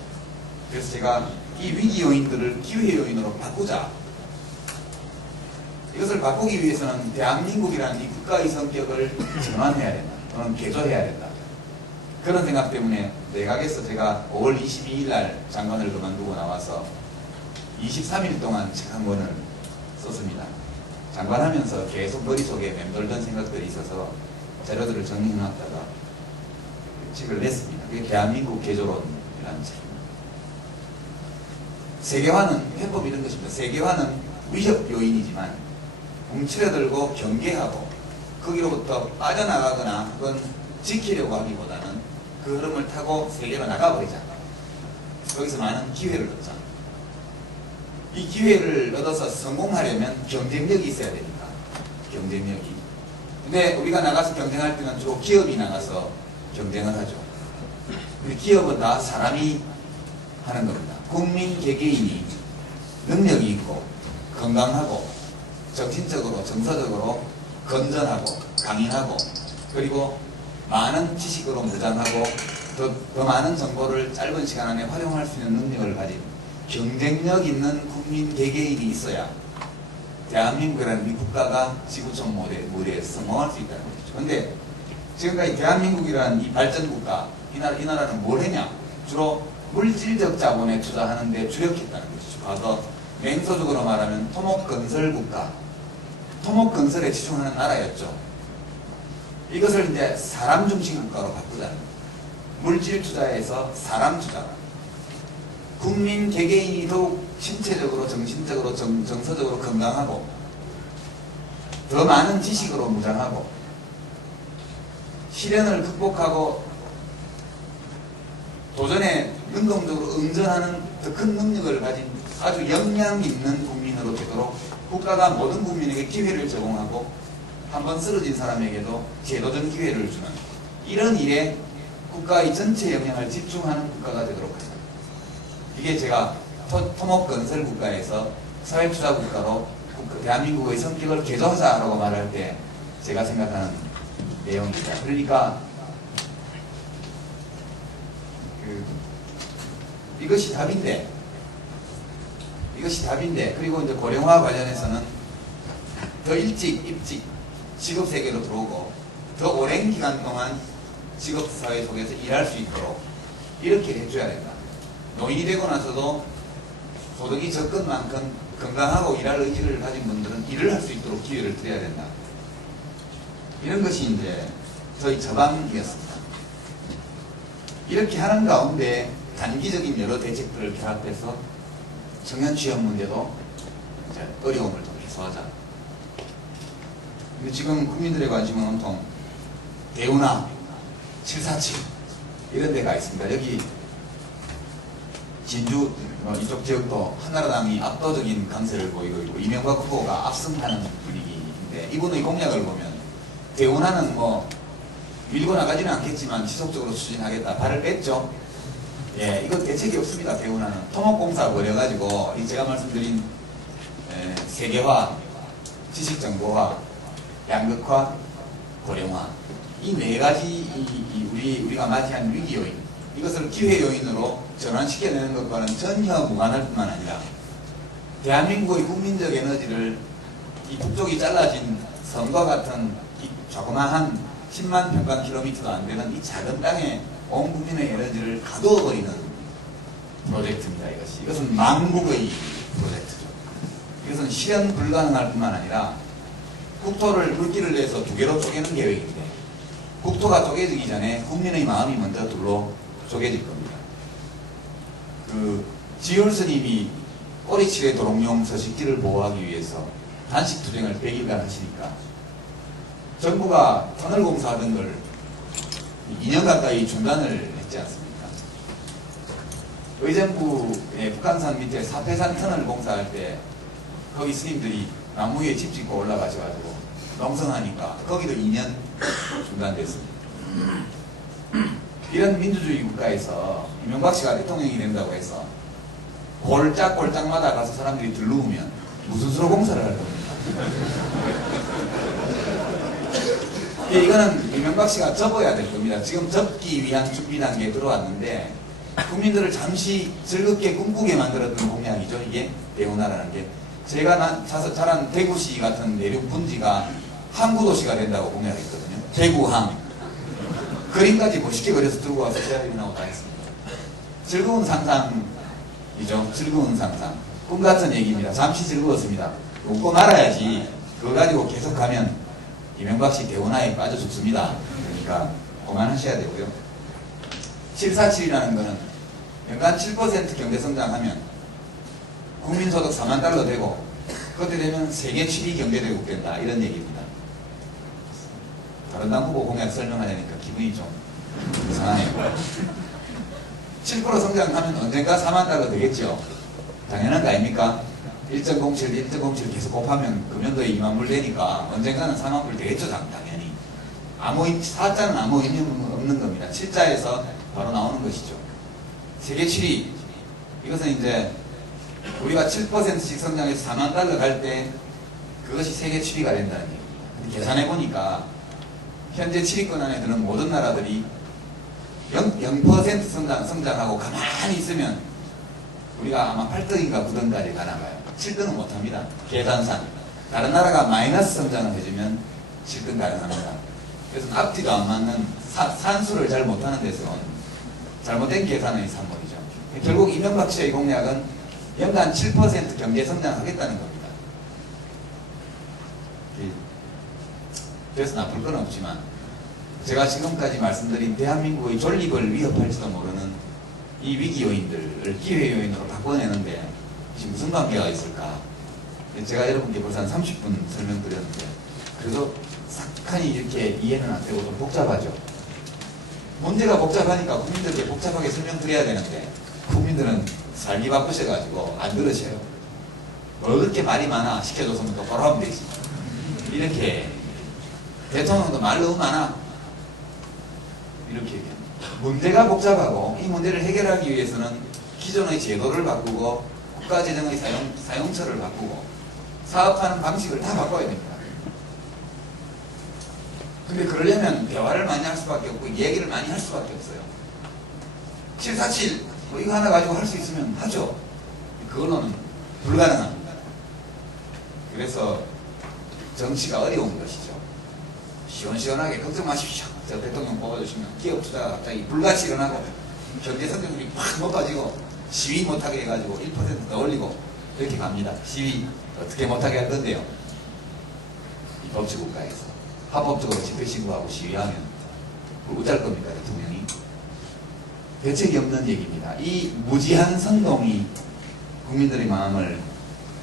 그래서 제가 이 위기 요인들을 기회 요인으로 바꾸자. 이것을 바꾸기 위해서는 대한민국이라는 이 국가의 성격을 전환해야 된다. 또는 개조해야 된다. 그런 생각 때문에 내각에서 제가 5월 22일 날 장관을 그만두고 나와서 23일 동안 책 한 권을 썼습니다. 장관하면서 계속 머릿속에 맴돌던 생각들이 있어서 자료들을 정리해놨다가 책을 냈습니다. 그게 대한민국 개조론이라는 책입니다. 세계화는 해법 이런 것입니다. 세계화는 위협 요인이지만 움츠려들고 경계하고 거기로부터 빠져나가거나 혹은 지키려고 하기보다는 그 흐름을 타고 세계로 나가버리자. 거기서 많은 기회를 얻자. 이 기회를 얻어서 성공하려면 경쟁력이 있어야 되니까. 경쟁력이. 근데 우리가 나가서 경쟁할 때는 주로 기업이 나가서 경쟁을 하죠. 근데 기업은 다 사람이 하는 겁니다. 국민 개개인이 능력이 있고 건강하고 정신적으로 정서적으로 건전하고 강인하고 그리고 많은 지식으로 무장하고 더 많은 정보를 짧은 시간 안에 활용할 수 있는 능력을 가진 경쟁력 있는 국민 개개인이 있어야 대한민국이라는 이 국가가 지구촌 무대에서 성공할 수 있다는 것이죠. 그런데 지금까지 대한민국이라는 이 발전국가 이 나라는 뭘 했냐? 주로 물질적 자본에 투자하는데 주력했다는 것이죠. 과거 맹서적으로 말하면 토목건설국가, 토목건설에 집중하는 나라였죠. 이것을 이제 사람 중심 국가로 바꾸자는 거예요. 물질 투자에서 사람 투자. 국민 개개인이 더욱 신체적으로, 정신적으로, 정서적으로 건강하고 더 많은 지식으로 무장하고 시련을 극복하고 도전에 능동적으로 응전하는 더 큰 능력을 가진 아주 역량 있는 국민으로 되도록 국가가 모든 국민에게 기회를 제공하고 한번 쓰러진 사람에게도 재도전 기회를 주는 이런 일에 국가의 전체 역량을 집중하는 국가가 되도록 합니다. 이게 제가 토목건설 국가에서 사회투자 국가로 대한민국의 성격을 개조하자라고 말할 때 제가 생각하는 내용입니다. 그러니까 이것이 답인데 그리고 이제 고령화 관련해서는 더 일찍 직업세계로 들어오고 더 오랜 기간 동안 직업사회 속에서 일할 수 있도록 이렇게 해줘야 된다. 노인이 되고 나서도 소득이 적은 만큼 건강하고 일할 의지를 가진 분들은 일을 할 수 있도록 기회를 드려야 된다. 이런 것이 이제 저희 처방이었습니다. 이렇게 하는 가운데 단기적인 여러 대책들을 결합해서 청년 취업 문제도 이제 어려움을 좀 해소하자. 근데 지금 국민들의 관심은 온통 대우나 747 이런 데가 있습니다. 여기 진주 이쪽 지역도 한나라당이 압도적인 강세를 보이고 있고 이명박 후보가 압승하는 분위기인데 이분의 공약을 보면 대우나는 뭐 밀고 나가지는 않겠지만 지속적으로 추진하겠다. 발을 뺐죠. 예, 이거 대책이 없습니다. 대우나는 토목공사 버려가지고 제가 말씀드린 세계화, 지식정보화, 양극화, 고령화 이 네 가지 우리가 맞이한 위기 요인 이것을 기회 요인으로 전환시켜내는 것과는 전혀 무관할 뿐만 아니라 대한민국의 국민적 에너지를 이 북쪽이 잘라진 섬과 같은 이 조그마한 10만 평방킬로미터도 안 되는 이 작은 땅에 온 국민의 에너지를 가두어버리는 프로젝트입니다. 이것은 망국의 프로젝트죠. 이것은 실현 불가능할 뿐만 아니라 국토를 물기를 내서 두 개로 쪼개는 계획인데 국토가 쪼개지기 전에 국민의 마음이 먼저 둘로 쪼개질 겁니다. 지율 스님이 꼬리칠의 도롱뇽 서식지를 보호하기 위해서 단식투쟁을 100일간 하시니까 정부가 터널 공사하던 걸 2년 가까이 중단을 했지 않습니까? 의정부의 북한산 밑에 사패산 터널 공사할 때 거기 스님들이 나무 위에 집 짓고 올라가셔가지고 농성하니까 거기도 2년 중단됐습니다. 이런 민주주의 국가에서 이명박 씨가 대통령이 된다고 해서 골짝골짝마다 가서 사람들이 들르우면 무슨 수로 공사를 할 겁니까? 이거는 이명박 씨가 접어야 될 겁니다. 지금 접기 위한 준비 단계에 들어왔는데 국민들을 잠시 즐겁게 꿈꾸게 만들었던 공약이죠. 이게 대우나라는 게. 제가 자란 대구시 같은 내륙 분지가 항구도시가 된다고 공약했거든요. 대구항. 그림까지 멋있게 그려서 들고 와서 제가 나오다 했습니다. 즐거운 상상이죠. 즐거운 상상. 꿈 같은 얘기입니다. 잠시 즐거웠습니다. 웃고 말아야지. 그거 가지고 계속 가면 이명박 씨 대운하에 빠져 죽습니다. 그러니까 그만하셔야 되고요. 747이라는 거는 연간 7% 경제 성장하면 국민소득 4만 달러 되고 그때 되면 세계 7위 경제대국 된다. 이런 얘기입니다. 다른 당 후보 공약 설명하려니까 기분이 좀 이상하네요. 7% 성장하면 언젠가 4만 달러 되겠죠. 당연한 거 아닙니까? 1.07 계속 곱하면 금년도에 2만 불 되니까 언젠가는 4만 불 되겠죠. 당연히. 사자는 아무 의미 없는 겁니다. 7자에서 바로 나오는 것이죠. 세계 7위. 이것은 이제 우리가 7%씩 성장해서 4만 달러 갈 때 그것이 세계 7위가 된다는 얘기입니다. 계산해 보니까 현재 7위권 안에 드는 모든 나라들이 0% 성장하고 가만히 있으면 우리가 아마 8등인가 9등까지 가나봐요. 7등은 못합니다. 계산상. 다른 나라가 마이너스 성장을 해주면 7등 가능합니다. 그래서 앞뒤도 안 맞는 산수를 잘 못하는 데서는 잘못된 계산의 산물이죠. 결국 이명박 씨의 공약은 연간 7% 경제 성장하겠다는 겁니다. 그래서 나쁠 건 없지만 제가 지금까지 말씀드린 대한민국의 존립을 위협할지도 모르는 이 위기 요인들을 기회 요인으로 바꿔내는데 지금 무슨 관계가 있을까? 제가 여러분께 벌써 한 30분 설명드렸는데 그래도 싹하니 이렇게 이해는 안 되고 좀 복잡하죠. 문제가 복잡하니까 국민들께 복잡하게 설명드려야 되는데 국민들은 살기 바쁘셔가지고 안 들으셔요. 뭘 그렇게 말이 많아? 시켜줬으면 똑바로 하면 되지. 이렇게 대통령도 말 너무 많아. 이렇게 얘기합니다. 문제가 복잡하고 이 문제를 해결하기 위해서는 기존의 제도를 바꾸고 국가재정의 사용처를 바꾸고 사업하는 방식을 다 바꿔야 됩니다. 근데 그러려면 대화를 많이 할 수밖에 없고 얘기를 많이 할 수밖에 없어요. 747 뭐 이거 하나 가지고 할 수 있으면 하죠. 그거는 불가능합니다. 그래서 정치가 어려운 것이죠. 시원시원하게 걱정 마십시오. 저 대통령 뽑아주시면 기업 투자가 갑자기 불같이 일어나고 경제 성장률이 확 높아지고 시위 못하게 해가지고 1% 더 올리고 이렇게 갑니다. 시위 어떻게 못하게 할 건데요. 이 법치국가에서 합법적으로 집회신고하고 시위하면 어쩔 겁니까 대통령이? 대책이 없는 얘기입니다. 이 무지한 선동이 국민들의 마음을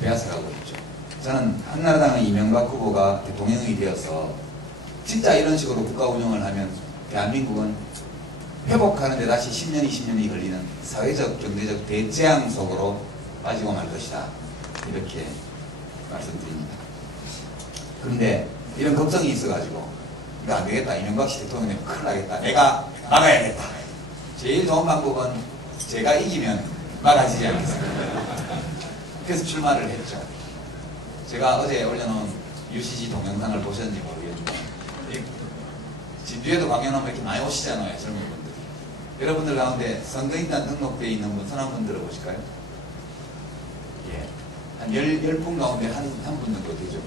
빼앗아가고 있죠. 저는 한나라당의 이명박 후보가 대통령이 되어서 진짜 이런 식으로 국가 운영을 하면 대한민국은 회복하는 데 다시 10년, 20년이 걸리는 사회적, 경제적 대재앙 속으로 빠지고 말 것이다. 이렇게 말씀드립니다. 그런데 이런 걱정이 있어가지고 이거 안 되겠다. 이명박 씨 대통령이 큰일 나겠다. 내가 막아야겠다. 제일 좋은 방법은 제가 이기면 막아지지 않겠습니다. 그래서 출마를 했죠. 제가 어제 올려놓은 UCG 동영상을 보셨는지 모르겠는데 진주에도 강연하면 이렇게 많이 오시잖아요. 젊은 분들이. 여러분들 가운데 선거인단 등록되어 있는 분 손 한번 들어보실까요? 예. 한 10분 가운데 한 분 정도 되죠.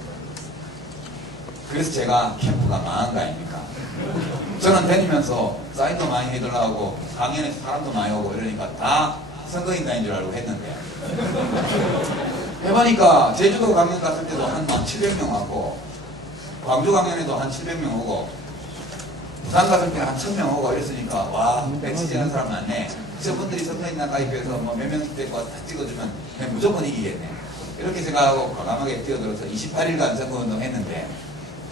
그래서 제가 캠프가 망한 거 아닙니까? 저는 다니면서 사인도 많이 해달라고 강연에서 사람도 많이 오고 이러니까 다 선거인단인 줄 알고 했는데 해보니까 제주도 강연 갔을 때도 한 700명 왔고 광주 강연에도 한 700명 오고 부산 갔을 때는 한 1000명 오고 이랬으니까 와 벤치 지는 사람 많네. 저분들이 선거인단 가입해서 뭐 몇 명씩 되고 다 찍어주면 그냥 무조건 이기겠네. 이렇게 생각하고 과감하게 뛰어들어서 28일간 선거운동 했는데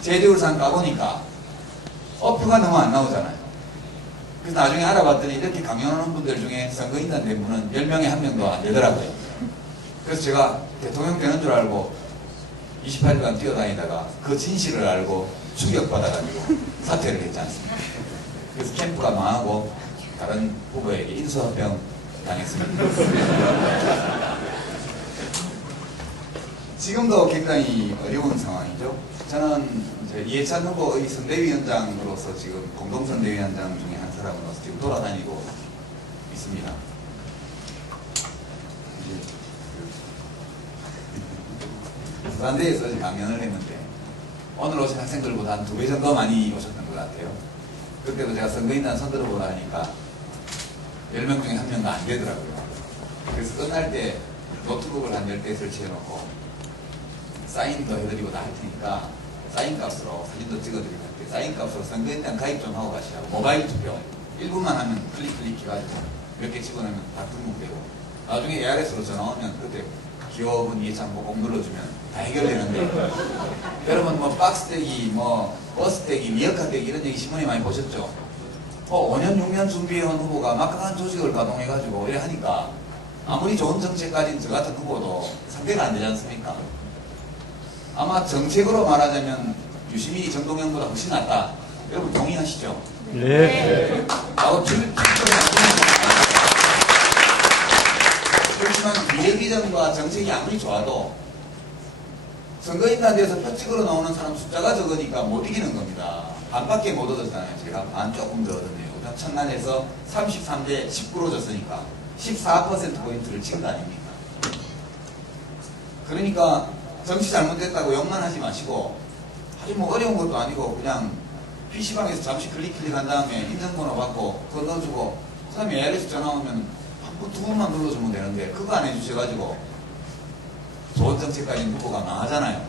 제주 울산 가보니까 표가 너무 안 나오잖아요. 그래서 나중에 알아봤더니 이렇게 강연하는 분들 중에 선거인단 된 분은 10명에 1명도 안 되더라고요. 그래서 제가 대통령 되는 줄 알고 28일간 뛰어다니다가 그 진실을 알고 충격받아가지고 사퇴를 했지 않습니까? 그래서 캠프가 망하고 다른 후보에게 인수합병 당했습니다. 지금도 굉장히 어려운 상황이죠. 저는 이제 이해찬 후보의 선대위원장으로서 지금 공동선대위원장 중에 한 사람으로서 지금 돌아다니고 있습니다. 부산대에서 강연을 했는데 오늘 오신 학생들보다 한 2배 정도 많이 오셨던 것 같아요. 그때도 제가 선거인단 손들어 보라 하니까 10명 중에 1명도 안 되더라고요. 그래서 끝날 때 노트북을 한 10대 설치해놓고 사인도 해드리고 다 할 테니까 사인 값으로 사진도 찍어드리고 할 때 사인 값으로 선거인단 가입 좀 하고 가시라고. 모바일 투표 1분만 하면 클릭 해가지고 몇 개 찍어내면 다 등록되고 나중에 ARS로 전화 오면 그때 기업은 이해창 꼭 눌러주면 다 해결되는데 여러분 뭐 박스 떼기 뭐 버스 떼기 미어카 떼기 이런 얘기 신문에 많이 보셨죠? 5년 6년 준비해온 후보가 막강한 조직을 가동해가지고 이래 하니까 아무리 좋은 정책 가진 저 같은 후보도 상대가 안 되지 않습니까? 아마 정책으로 말하자면 유시민이 정동영보다 훨씬 낫다. 여러분 동의하시죠? 네. 그렇지만 미래 비전과 정책이 아무리 좋아도 선거인단에서 표 찍으러 나오는 사람 숫자가 적으니까 못 이기는 겁니다. 반밖에 못 얻었잖아요. 제가 반 조금 더 얻었네요. 천안에서 33대 19로 졌으니까 14%포인트를 찍은 거 아닙니까? 그러니까 정치 잘못됐다고 욕만 하지 마시고 아주 뭐 어려운 것도 아니고 그냥 PC방에서 잠시 클릭한 다음에 인증번호 받고 그거 넣어주고 그 다음에 ARS 전화 오면 한 번, 두 번만 눌러주면 되는데 그거 안 해주셔가지고 좋은 정책 가진 후보가 망하잖아요.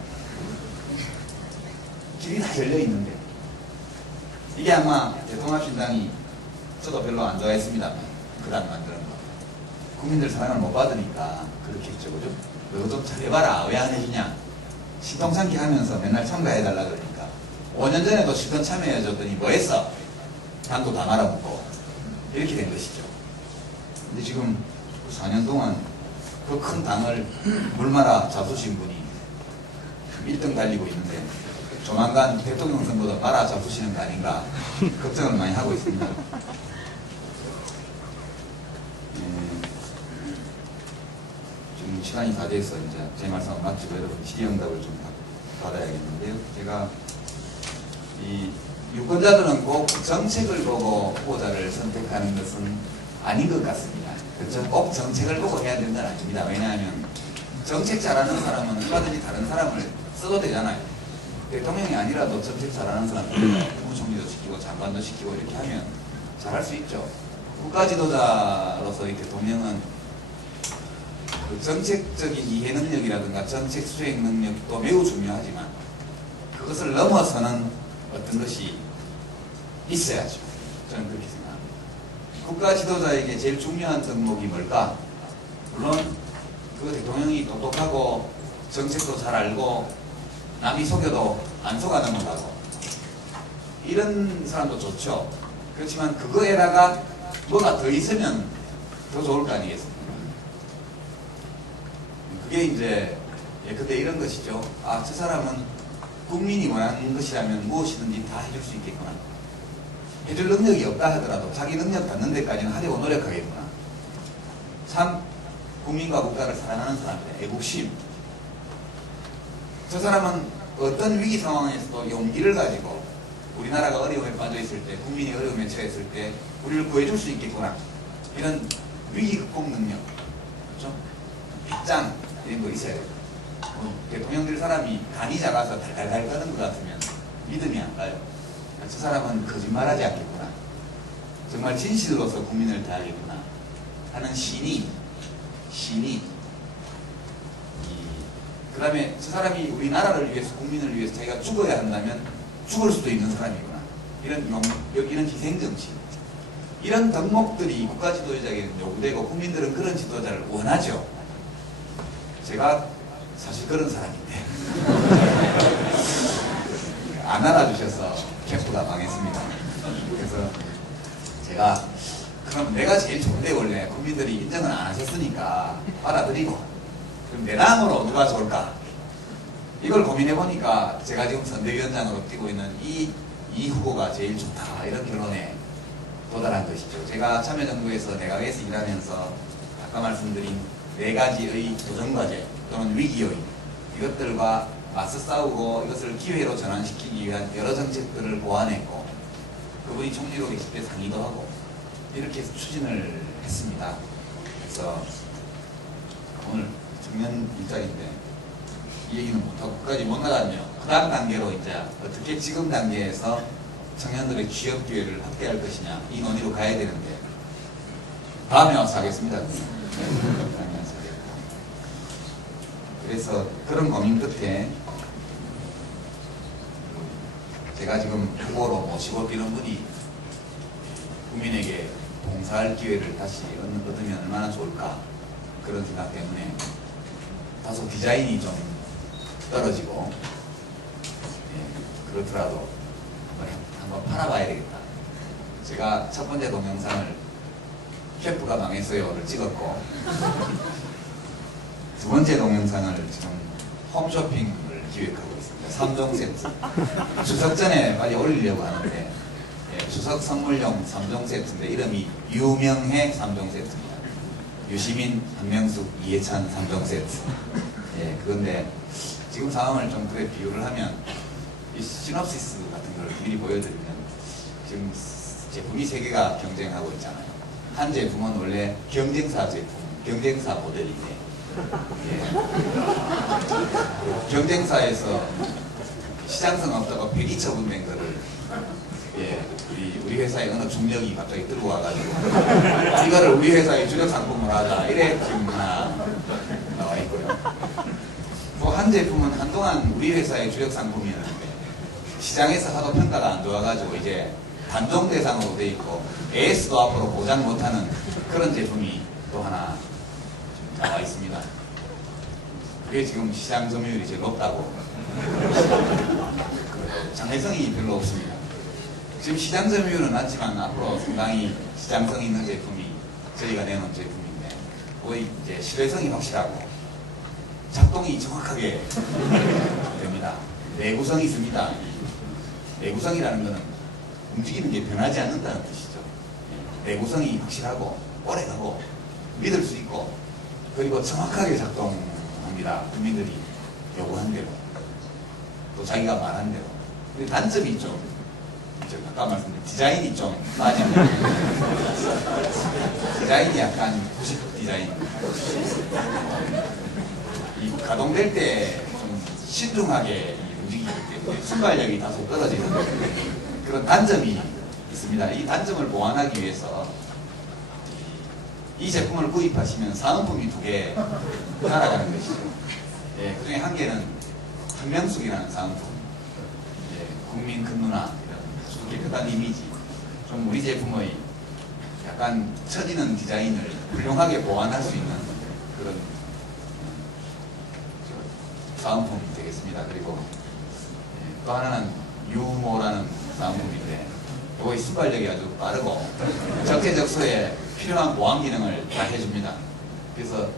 길이 다 열려있는데 이게 아마 대통합신당이 저도 별로 안 좋아했습니다만 그 당 만드는 거 국민들 사랑을 못 받으니까 그렇게 했죠. 그죠? 너도 좀 잘해봐라. 왜 안 해주냐? 신통참기 하면서 맨날 참가해달라 그러니까 5년 전에도 실컷 참여해줬더니 뭐 했어? 당도 다 말아먹고 이렇게 된 것이죠. 근데 지금 4년 동안 그 큰 당을 물마라 잡수신 분이 1등 달리고 있는데 조만간 대통령 선거도 말아 잡수시는 거 아닌가 걱정을 많이 하고 있습니다. 지금 시간이 다 돼서 이제 제 말씀을 마치고 여러분 질의응답을 좀 받아야겠는데요. 제가 이 유권자들은 꼭 정책을 보고 후보자를 선택하는 것은 아닌 것 같습니다. 그렇죠? 꼭 정책을 보고 해야 된다는 아닙니다. 왜냐하면 정책 잘하는 사람은 얼마든지 다른 사람을 써도 되잖아요. 대통령이 아니라도 정책 잘하는 사람을 국무총리도 시키고 장관도 시키고 이렇게 하면 잘할 수 있죠. 국가지도자로서 이 대통령은 그 정책적인 이해 능력이라든가 정책 수행 능력도 매우 중요하지만 그것을 넘어서는 어떤 것이 있어야죠. 저는 그렇게 생각합니다. 국가 지도자에게 제일 중요한 덕목이 뭘까? 물론 그 대통령이 똑똑하고 정책도 잘 알고 남이 속여도 안 속아 넘어가고 이런 사람도 좋죠. 그렇지만 그거에다가 뭐가 더 있으면 더 좋을 거 아니겠습니까? 그게 이제 그때 이런 것이죠. 아, 저 사람은 국민이 원하는 것이라면 무엇이든지 다 해줄 수 있겠구나. 해줄 능력이 없다 하더라도 자기 능력 갖는 데까지는 하려고 노력하겠구나. 참 국민과 국가를 사랑하는 사람이다. 애국심. 저 사람은 어떤 위기 상황에서도 용기를 가지고 우리나라가 어려움에 빠져 있을 때, 국민이 어려움에 처했을 때 우리를 구해줄 수 있겠구나. 이런 위기 극복 능력, 그렇죠? 빗장 이런 거 있어야 돼요. 대통령들 사람이 간이 작아서 달달달 떠는 것 같으면 믿음이 안 가요. 저 사람은 거짓말하지 않겠구나. 정말 진실로서 국민을 대하겠구나 하는 신이 그 다음에 저 사람이 우리나라를 위해서 국민을 위해서 자기가 죽어야 한다면 죽을 수도 있는 사람이구나. 이런 희생정신, 이런 덕목들이 국가 지도자에게는 요구되고 국민들은 그런 지도자를 원하죠. 제가 사실 그런 사람인데 안 알아주셔서 캠프가 망했습니다. 그래서 제가 그럼 내가 제일 좋은데 원래 국민들이 인정을 안 하셨으니까 받아들이고 그럼 내 당으로 누가 좋을까? 이걸 고민해 보니까 제가 지금 선대위원장으로 뛰고 있는 이 후보가 제일 좋다 이런 결론에 도달한 것이죠. 제가 참여정부에서 내각에서 일하면서 아까 말씀드린 4가지의 도전과제 또는 위기요인 이것들과 맞서 싸우고 이것을 기회로 전환시키기 위한 여러 정책들을 고안했고 그분이 총리로 계실 때 상의도 하고 이렇게 해서 추진을 했습니다. 그래서 오늘 정년 일자리인데 이 얘기는 못하고 끝까지 못 나가면 그 다음 단계로 이제 어떻게 지금 단계에서 청년들의 취업 기회를 확대할 것이냐, 이 논의로 가야 되는데 다음에 와서 하겠습니다. 그래서 그런 고민 끝에 제가 지금 후보로 모시고 뛰는 분이 국민에게 봉사할 기회를 다시 얻으면 얼마나 좋을까, 그런 생각 때문에 다소 디자인이 좀 떨어지고, 그렇더라도 한번 팔아봐야 되겠다. 제가 첫 번째 동영상을 셰프가 망했어요를 찍었고, 두 번째 동영상을 지금 홈쇼핑을 기획하고 있습니다. 3종 세트. 추석 전에 빨리 올리려고 하는데, 추석 선물용 3종 세트인데 이름이 유명해 3종 세트입니다. 유시민, 한명숙, 이해찬 3종 세트. 그런데 지금 상황을 좀 그래 비유를 하면, 이 시놉시스 같은 걸 미리 보여드리면, 지금 제품이 3개가 경쟁하고 있잖아요. 한 제품은 원래 경쟁사 제품, 경쟁사 모델인데, 경쟁사에서 시장성 없다고 폐기 처분된 거를 우리 회사의 어느 중력이 갑자기 들고 와가지고 이거를 우리 회사의 주력 상품으로 하자, 이래 지금 하나 나와 있고요. 뭐 한 제품은 한동안 우리 회사의 주력 상품이었는데 시장에서 하도 평가가 안 좋아가지고 이제 단종 대상으로 돼 있고 AS도 앞으로 보장 못하는 그런 제품이 또 하나 나와 있습니다. 그게 지금 시장 점유율이 제일 높다고. 장래성이 별로 없습니다. 지금 시장 점유율은 낮지만 앞으로 상당히 시장성 있는 제품이 저희가 내놓은 제품인데, 거의 이제 신뢰성이 확실하고 작동이 정확하게 됩니다. 내구성이 있습니다. 내구성이라는 것은 움직이는 게 변하지 않는다는 뜻이죠. 내구성이 확실하고 오래가고 믿을 수 있고, 그리고 정확하게 작동합니다. 국민들이 요구한 대로, 또 자기가 말한 대로. 근데 단점이 좀, 아까 말씀드린 디자인이 좀 빠지는 디자인이 약간 90 디자인. 이 가동될 때 좀 신중하게 움직이기 때문에 순발력이 다소 떨어지는 그런 단점이 있습니다. 이 단점을 보완하기 위해서 이 제품을 구입하시면 사은품이 2개 날아가는 것이죠. 그 중에 한 개는 한명숙이라는 사은품. 국민 큰 누나, 이런 깨끗한 이미지, 좀 우리 제품의 약간 처지는 디자인을 훌륭하게 보완할 수 있는 그런 사은품이 되겠습니다. 그리고 또 하나는 유모라는 사은품인데, 이거의 순발력이 아주 빠르고 적재적소에 필요한 보안 기능을 다 해줍니다. 그래서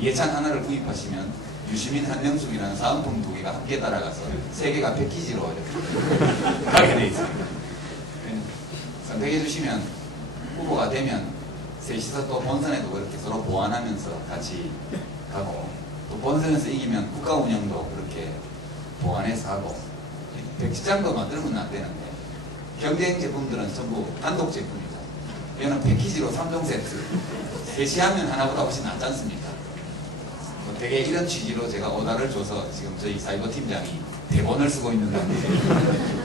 이해찬 하나를 구입하시면 유시민, 한명숙이라는 사은품 2개가 함께 따라가서 3개가 패키지로 이렇게 가게 되어 있습니다. 선택해 주시면 후보가 되면 셋이서 또 본선에도 그렇게 서로 보완하면서 같이 가고, 또 본선에서 이기면 국가 운영도 그렇게 보완해서 하고, 백지장도 만들면 안 되는데 경쟁 제품들은 전부 단독 제품이죠. 얘는 패키지로 3종 세트, 셋이 하면 하나보다 훨씬 낫지 않습니까? 되게 이런 취지로 제가 오다를 줘서 지금 저희 사이버 팀장이 대본을 쓰고 있는 관계에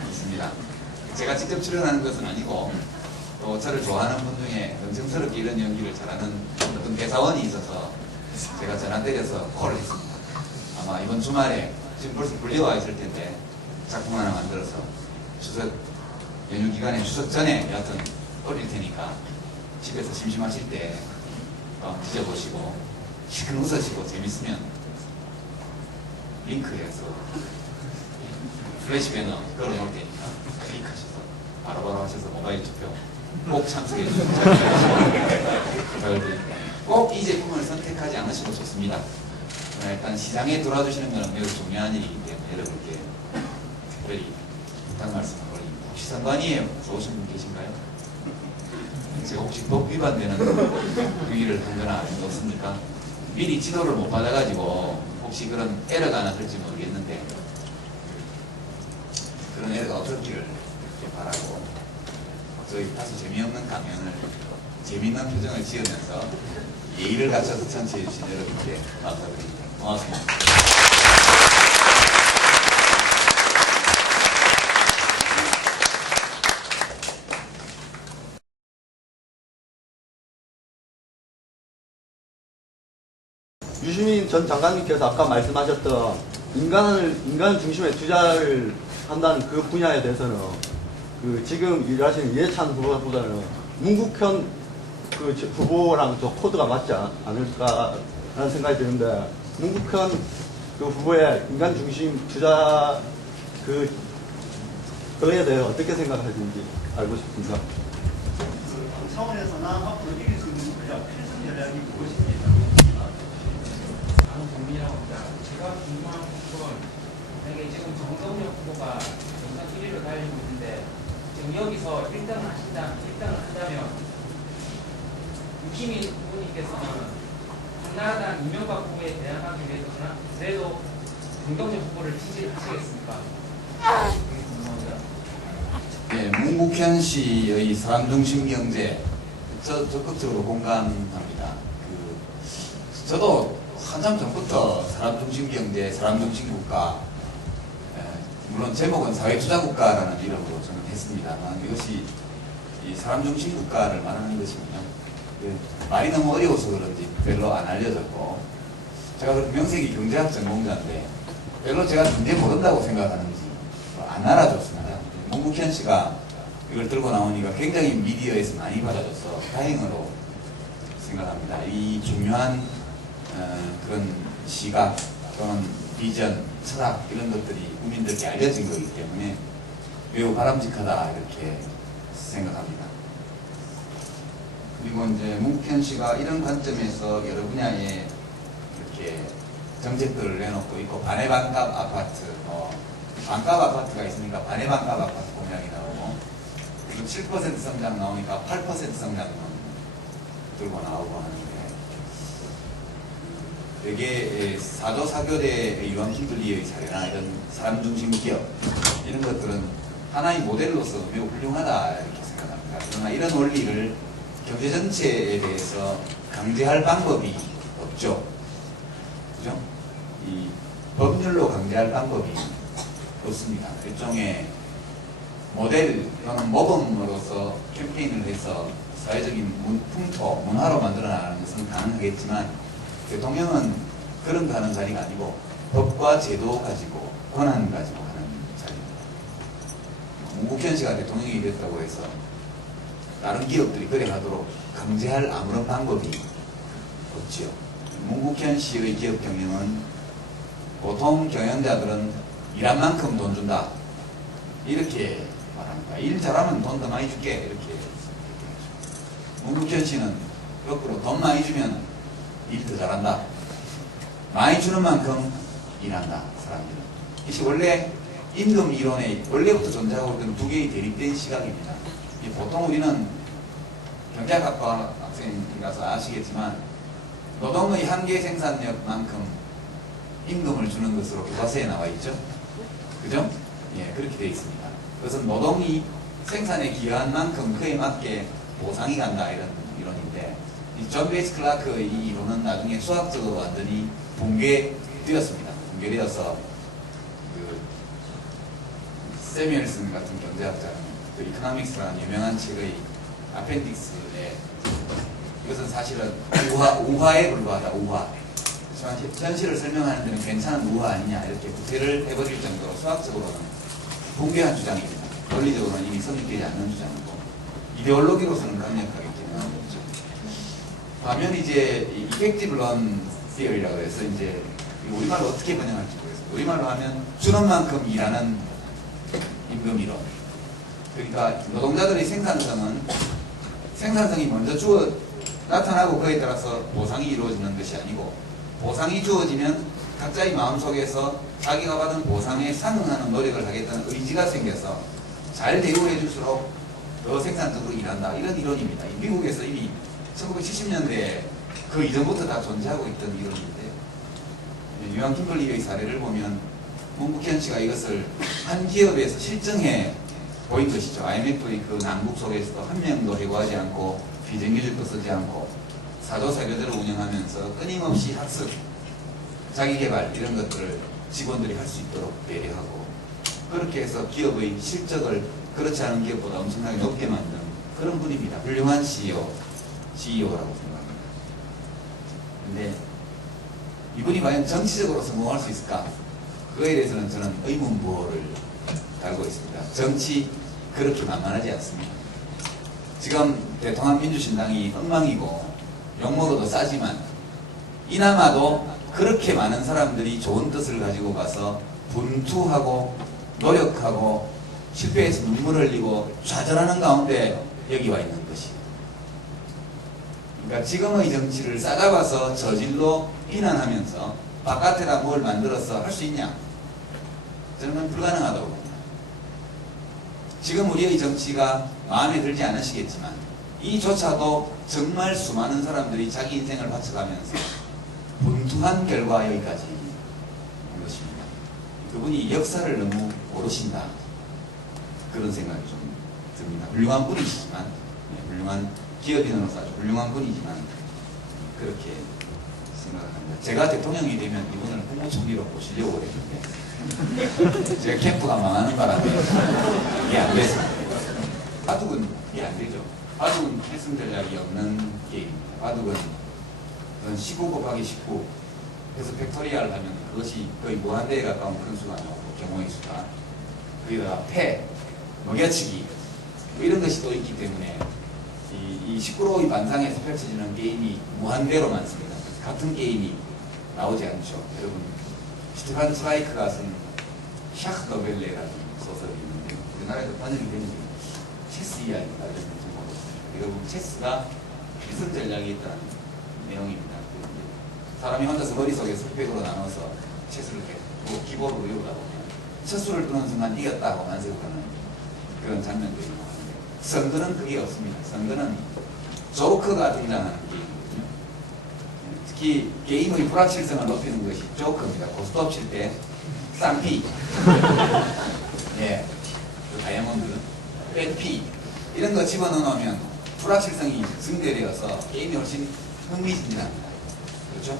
있습니다. 제가 직접 출연하는 것은 아니고, 또 저를 좋아하는 분 중에 능청스럽게 이런 연기를 잘하는 어떤 대사원이 있어서 제가 전화 때려서 콜을 했습니다. 아마 이번 주말에 지금 벌써 불려와 있을 텐데 작품 하나 만들어서 추석 연휴 기간에 추석 전에 여하튼 올릴 테니까 집에서 심심하실 때 뒤져보시고 실컷 웃으시고 재밌으면 링크해서 플래시 배너 걸어놓을 테니까 클릭하셔서 바로바로 하셔서 모바일 투표 꼭 참석해 주시면 꼭 이 제품을 선택하지 않으셔도 좋습니다. 일단 시장에 들어와주시는 것은 매우 중요한 일이기 때문에 여러분께 특별히 부탁 말씀을 드립니다. 혹시 선관위에 좋으신 분 계신가요? 제가 혹시 법 위반되는 행위를 한 거나 아닌 거 없습니까? 미리 지도를 못 받아가지고 혹시 그런 에러가 났을지 모르겠는데 그런 에러가 없었기를 바라고, 저희 다소 재미없는 강연을 재미있는 표정을 지으면서 예의를 갖춰서 청취해 주신 여러분께 감사드립니다. 고맙습니다. 전 장관님께서 아까 말씀하셨던 인간 중심의 투자를 한다는 그 분야에 대해서는 그 지금 일하시는 이해찬 후보보다는 문국현 그 후보랑 저 코드가 맞지 않을까라는 생각이 드는데, 문국현 그 후보의 인간 중심 투자 그거에 대해 어떻게 생각하시는지 알고 싶습니다. 그 차원에서나 앞으로 이길 수 있는 전략, 필승 전략이 무엇입니까? 나는 국민이라고 합니다. 제가 궁금한 건, 만약에 지금 정동영 후보가 영상 1위로 달리고 있는데, 지금 여기서 1등을 한다면, 유시민 후보님께서는 한나라당 이명박 후보에 대항하기 위해서는 그래도 정동영 후보를 지지하시겠습니까? 되게 궁금합니다. 네, 문국현 씨의 사람 중심 경제 적극적으로 공감합니다. 저도 한참 전부터 사람 중심 경제, 사람 중심 국가, 물론 제목은 사회투자국가라는 이름으로 저는 했습니다만, 이것이 이 사람 중심 국가를 말하는 것이군요. 말이 너무 어려워서 그런지 별로 안 알려졌고, 제가 명색이 경제학 전공자인데 별로 제가 경제 모른다고 생각하는지 안 알아줬습니다. 문국현 씨가 이걸 들고 나오니까 굉장히 미디어에서 많이 받아줘서 다행으로 생각합니다. 이 중요한 그런 시각 또는 비전, 철학 이런 것들이 국민들께 알려진 거기 때문에 매우 바람직하다 이렇게 생각합니다. 그리고 이제 문국현 씨가 이런 관점에서 여러 분야에 이렇게 정책들을 내놓고 있고, 반의 반값 아파트, 반값 아파트가 있으니까 반의 반값 아파트 공약이 나오고, 그리고 7% 성장 나오니까 8% 성장 들고 나오고 하는데, 되게 사도 사교대의 유황 킴블리의 사례나 이런 사람 중심 기업 이런 것들은 하나의 모델로서 매우 훌륭하다 이렇게 생각합니다. 그러나 이런 원리를 경제 전체에 대해서 강제할 방법이 없죠. 그죠? 이 법률로 강제할 방법이 없습니다. 일종의 모델 또는 모범으로서 캠페인을 해서 사회적인 풍토, 문화로 만들어 나가는 것은 가능하겠지만, 대통령은 그런 거 하는 자리가 아니고 법과 제도 가지고 권한 가지고 하는 자리입니다. 문국현 씨가 대통령이 됐다고 해서 다른 기업들이 그래 하도록 강제할 아무런 방법이 없지요. 문국현 씨의 기업 경영은 보통 경영자들은 일한 만큼 돈 준다 이렇게 말합니다. 일 잘하면 돈 더 많이 줄게 이렇게. 문국현 씨는 거꾸로 돈 많이 주면 일 더 잘한다. 많이 주는 만큼 일한다. 사람들은. 이것이 원래 임금 이론에 원래부터 존재하고 있던 두 개의 대립된 시각입니다. 보통 우리는 경제학과 학생이라서 아시겠지만, 노동의 한계 생산력만큼 임금을 주는 것으로 교과서에 나와 있죠. 그죠? 예, 그렇게 되어 있습니다. 그것은 노동이 생산에 기여한 만큼 그에 맞게 보상이 간다 이런 이론인데, 이 존 베이스 클라크의 이 이론은 나중에 수학적으로 완전히 붕괴되었습니다. 붕괴되어서 그 세뮤얼슨 같은 경제학자는 그 이코노믹스라는 유명한 책의 아펜딕스에 이것은 사실은 우화에 불과하다. 우화. 현실을 설명하는 데는 괜찮은 우화 아니냐 이렇게 구태를 해버릴 정도로 수학적으로는 붕괴한 주장입니다. 논리적으로는 이미 성립되지 않는 주장이고, 이데올로기로서는 강력하겠지는 않죠. 반면 이제 이펙티브 런 시어리라고 해서 이제 우리말로 어떻게 번역할지 모르겠어요. 우리말로 하면 주는 만큼 일하는 임금 이론. 그러니까 노동자들의 생산성이 먼저 나타나고 그에 따라서 보상이 이루어지는 것이 아니고, 보상이 주어지면 각자의 마음속에서 자기가 받은 보상에 상응하는 노력을 하겠다는 의지가 생겨서 잘 대우해 줄수록 더 생산적으로 일한다. 이런 이론입니다. 미국에서 이미 1970년대에 그 이전부터 다 존재하고 있던 이론인데, 유황 킴블리의 사례를 보면 문국현 씨가 이것을 한 기업에서 실증해 보인 것이죠. IMF의 그 난국 속에서도 한 명도 해고하지 않고 비정규직도 쓰지 않고 사도사교대를 운영하면서 끊임없이 학습, 자기개발 이런 것들을 직원들이 할 수 있도록 배려하고, 그렇게 해서 기업의 실적을 그렇지 않은 기업보다 엄청나게 높게 만든 그런 분입니다. 훌륭한 CEO라고 생각합니다. 근데 이분이 과연 정치적으로 성공할 수 있을까? 그거에 대해서는 저는 의문부호를 달고 있습니다. 정치 그렇게 만만하지 않습니다. 지금 대통합민주신당이 엉망이고 욕먹어도 싸지만 이나마도 그렇게 많은 사람들이 좋은 뜻을 가지고 가서 분투하고 노력하고 실패해서 눈물 흘리고 좌절하는 가운데 여기 와 있는 것이에요. 그러니까 지금의 정치를 싸잡아서 저질로 비난하면서 바깥에다 뭘 만들어서 할 수 있냐? 저는 불가능하다고 봅니다. 지금 우리의 정치가 마음에 들지 않으시겠지만 이조차도 정말 수많은 사람들이 자기 인생을 바쳐가면서 분투한 결과 여기까지 온 것입니다. 그분이 역사를 너무 모르신다. 그런 생각이 좀 듭니다. 훌륭한 분이시지만, 훌륭한 기업인으로서 아주 훌륭한 분이지만 그렇게 생각을 합니다. 제가 대통령이 되면 이분을 국무총리로 모시려고 했는데 제가 캠프가 망하는 바람에 이게 안 됐습니다. 바둑은 이게 안 되죠. 바둑은 필승 전략이 없는 게임입니다. 바둑은 19 곱하기 19 해서 팩토리얼을 하면 그것이 거의 무한대에 가까운 큰 수가 나오고 경우의 수가 거기다가 패, 먹여치기 뭐 이런 것이 또 있기 때문에 이 시끄러운 반상에서 펼쳐지는 게임이 무한대로 많습니다. 같은 게임이 나오지 않죠. 여러분 스테판 스라이크가 쓴 샤크 노벨레라는 소설이 있는데 우리나라에도 번역이 된 게 체스 이야기가 알려진지 모르겠어요. 여러분 체스가 필승 전략이 있다는 내용입니다. 사람이 혼자서 머릿속에 스펙으로 나눠서 체스를 뭐 기본으로 외우다 보면 첫 수를 두는 순간 이겼다고 만세고 하는 그런 장면들이 나오는데 선거는 그게 없습니다. 선거는 조커가 등장하는 게임이거든요. 특히 게임의 불확실성을 높이는 것이 조커입니다. 고스톱 칠 때 쌍피, 예, 다이아몬드, 백피 이런 거 집어넣으면 불확실성이 증대되어서 게임이 훨씬 흥미진진합니다. 그렇죠?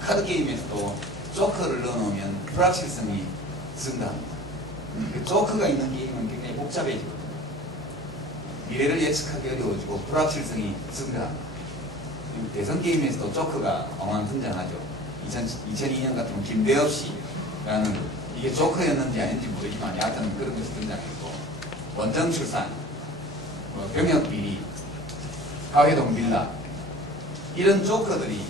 카드 게임에서도 조커를 넣어놓으면 불확실성이 증가합니다. 조커가 있는 게임은 굉장히 복잡해지거든요. 미래를 예측하기 어려워지고 불확실성이 증가합니다. 대선 게임에서도 조커가 엉망 등장하죠. 2002년 같으면 김대엽 씨라는 이게 조커였는지 아닌지 모르지만 여하튼 그런 것이 등장했고 원정 출산, 병역 비리, 하회동 빌라 이런 조커들이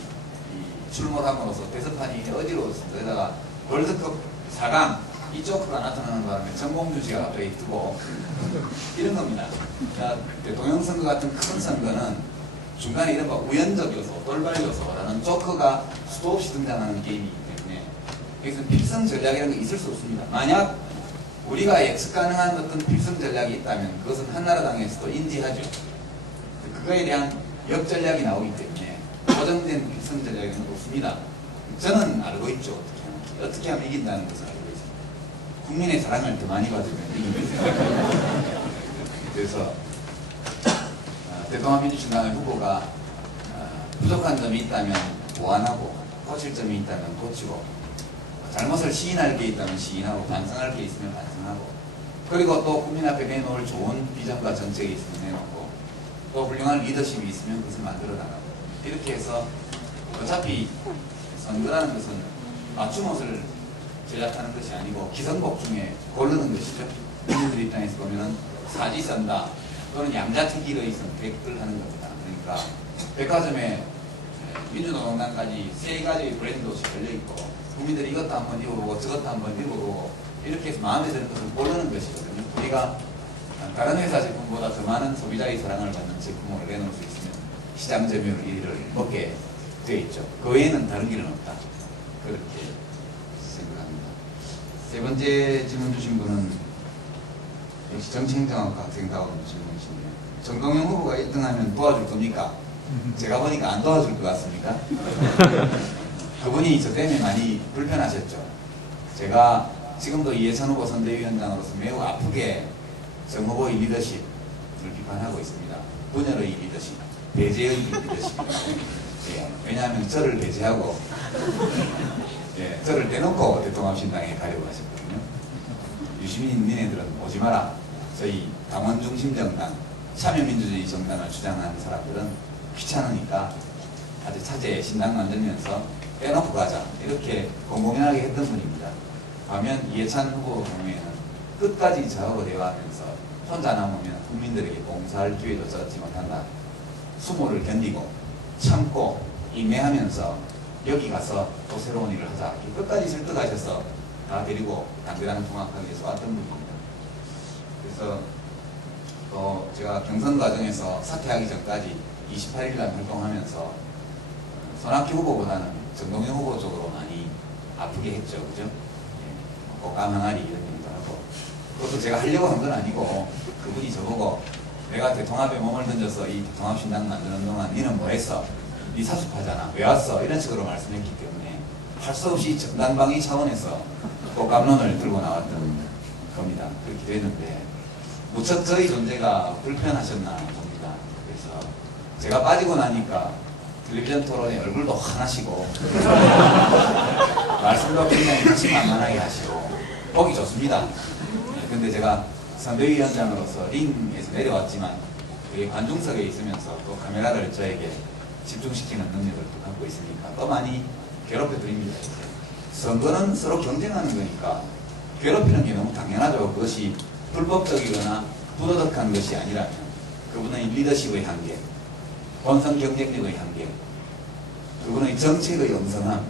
출몰함으로써 대선판이 어지러웠습니다. 게다가 월드컵 4강 이 조커가 나타나는 바람에 정봉준 씨가 갑자기 뜨고 이런 겁니다. 대통령 선거 같은 큰 선거는 중간에 이른바 우연적 요소, 돌발 요소라는 조커가 수도 없이 등장하는 게임이기 때문에 여기서 필승 전략이라는 게 있을 수 없습니다. 만약 우리가 예측 가능한 어떤 필승 전략이 있다면 그것은 한나라당에서도 인지하죠. 그거에 대한 역전략이 나오기 때문에 고정된 필승 전략은 없습니다. 저는 알고 있죠. 어떻게 하면 이긴다는 것을 알고 있습니다. 국민의 사랑을 더 많이 받으면 이깁니다. 그래서 대통합민주신당의 후보가 부족한 점이 있다면 보완하고 고칠 점이 있다면 고치고 잘못을 시인할 게 있다면 시인하고 반성할 게 있으면 반성하고 그리고 또 국민 앞에 내놓을 좋은 비전과 정책이 있으면 내놓고 또 훌륭한 리더십이 있으면 그것을 만들어 나가고 이렇게 해서 어차피 선거라는 것은 맞춤 옷을 제작하는 것이 아니고 기성복 중에 고르는 것이죠. 국민들 입장에서 보면은 사지선다 또는 양자택일의 선택을 하는 겁니다. 그러니까 백화점에 민주노동당까지 3가지의 브랜드 옷이 걸려있고 국민들이 이것도 한번 입어보고 저것도 한번 입어보고 이렇게 해서 마음에 드는 것을 고르는 것이거든요. 우리가 다른 회사 제품보다 더 많은 소비자의 사랑을 받는 제품을 내놓을 수 있으면 시장 점유율 1위를 먹게 되어 있죠. 그 외에는 다른 길은 없다. 그렇게 생각합니다. 세 번째 질문 주신 분은 역시 정치행정학과 학생다운 질문이신데요. 정동영 후보가 1등하면 도와줄 겁니까? 제가 보니까 안 도와줄 것 같습니다. 그분이 저 때문에 많이 불편하셨죠. 제가 지금도 이해찬 후보 선대위원장으로서 매우 아프게 정 후보의 리더십을 비판하고 있습니다. 분열의 리더십, 배제의 리더십. 예, 왜냐하면 저를 배제하고 예, 저를 떼놓고 대통합신당에 가려고 하셨거든요. 유시민 니네들은 오지 마라. 저희 당원 중심 정당, 참여민주주의 정당을 주장하는 사람들은 귀찮으니까 아주 차제 신당 만들면서 빼놓고 가자 이렇게 공공연하게 했던 분입니다. 반면 이해찬 후보 경우에는 끝까지 저하고 대화하면서 혼자 남으면 국민들에게 봉사할 기회도 얻지 못한다. 수모를 견디고 참고 인내하면서 여기 가서 또 새로운 일을 하자. 끝까지 설득하셔서 다 데리고 당대당 통합하기 위해서 왔던 분입니다. 그래서 제가 경선 과정에서 사퇴하기 전까지 28일날 활동하면서 손학규 후보보다는 정동영 후보 쪽으로 많이 아프게 했죠. 그죠? 예, 꽃감 항아리 이런 얘기도 하고 그것도 제가 하려고 한 건 아니고 그분이 저보고 내가 대통합에 몸을 던져서 이 통합신당 만드는 동안 니는 뭐 했어? 니 사수파잖아. 왜 왔어? 이런 식으로 말씀했기 때문에 할 수 없이 정당방위 차원에서 꽃감론을 들고 나왔던 겁니다. 그렇게 됐는데 무척 저희 존재가 불편하셨나 봅니다. 그래서 제가 빠지고 나니까 텔레비전 토론에 얼굴도 환하시고 말씀도 굉장히 자신만만하게 하시고 보기 좋습니다. 근데 제가 선대위원장으로서 링에서 내려왔지만 그게 관중석에 있으면서 또 카메라를 저에게 집중시키는 능력을 또 갖고 있으니까 또 많이 괴롭혀 드립니다. 선거는 서로 경쟁하는 거니까 괴롭히는 게 너무 당연하죠. 그것이 불법적이거나 부도덕한 것이 아니라면 그분의 리더십의 한계, 본선 경쟁력의 한계, 그분의 정책의 영성함,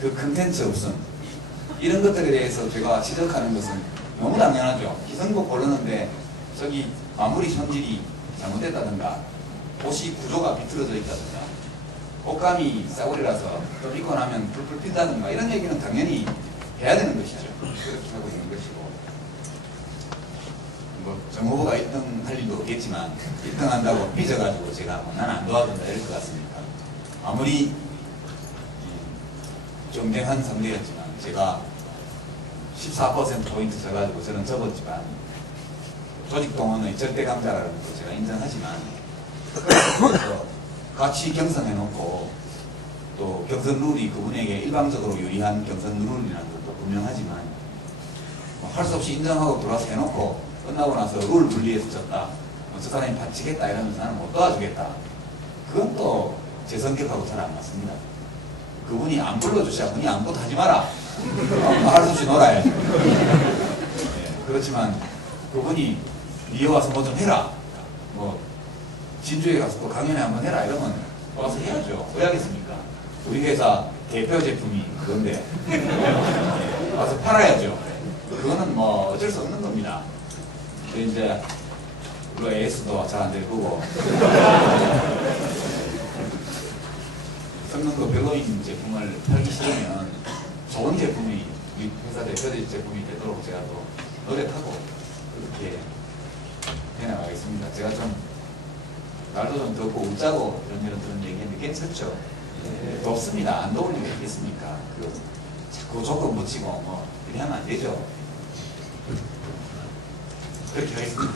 그 컨텐츠 없음 이런 것들에 대해서 제가 지적하는 것은 너무 당연하죠. 기성복 고르는데 저기 마무리 손질이 잘못됐다든가 옷이 구조가 비틀어져 있다든가 옷감이 싸구려라서 또 입고 나면 불풀 핀다든가 이런 얘기는 당연히 해야 되는 것이죠. 그렇게 하고 있는 것이고 정 후보가 1등 할 일도 없겠지만 1등 한다고 삐져가지고 제가 난 안 도와준다 이럴 것 같습니까? 아무리 경쟁한 상대였지만 제가 14%포인트 져가지고 저는 접었지만 조직동원의 절대 강자라는 거 제가 인정하지만 그래서 같이 경선해놓고 또 경선 룰이 그분에게 일방적으로 유리한 경선 룰이라는 것도 분명하지만 할 수 없이 인정하고 돌아서 해놓고 끝나고 나서 룰 분리해서 졌다. 저 사람이 바치겠다 이러면서 나는 못 도와주겠다. 그건 또 제 성격하고 잘 안 맞습니다. 그분이 안 불러주셔야 그분이 아무것도 하지 마라. 할 수 없이 놀아야지. 네, 그렇지만 그분이 니에 와서 뭐 좀 해라. 뭐 진주에 가서 또 강연회 한번 해라 이러면 와서 해야죠. 왜 하겠습니까? 우리 회사 대표 제품이 그건데 와서 팔아야죠. 그거는 뭐 어쩔 수 없는 겁니다. 이제 물론 AS도 잘 안 될 거고 성능도 별로인 제품을 팔기 싫으면 좋은 제품이 우리 회사 대표 제품이 되도록 제가 또 노력하고 그렇게 해나가겠습니다. 제가 좀 날도 좀 덥고 웃자고 이런 얘기했는데 괜찮죠? 예, 덥습니다. 안 더울 리가 있겠습니까? 자꾸 조건 붙이고 뭐 이렇게 하면 안 되죠. 그렇게 하겠습니다.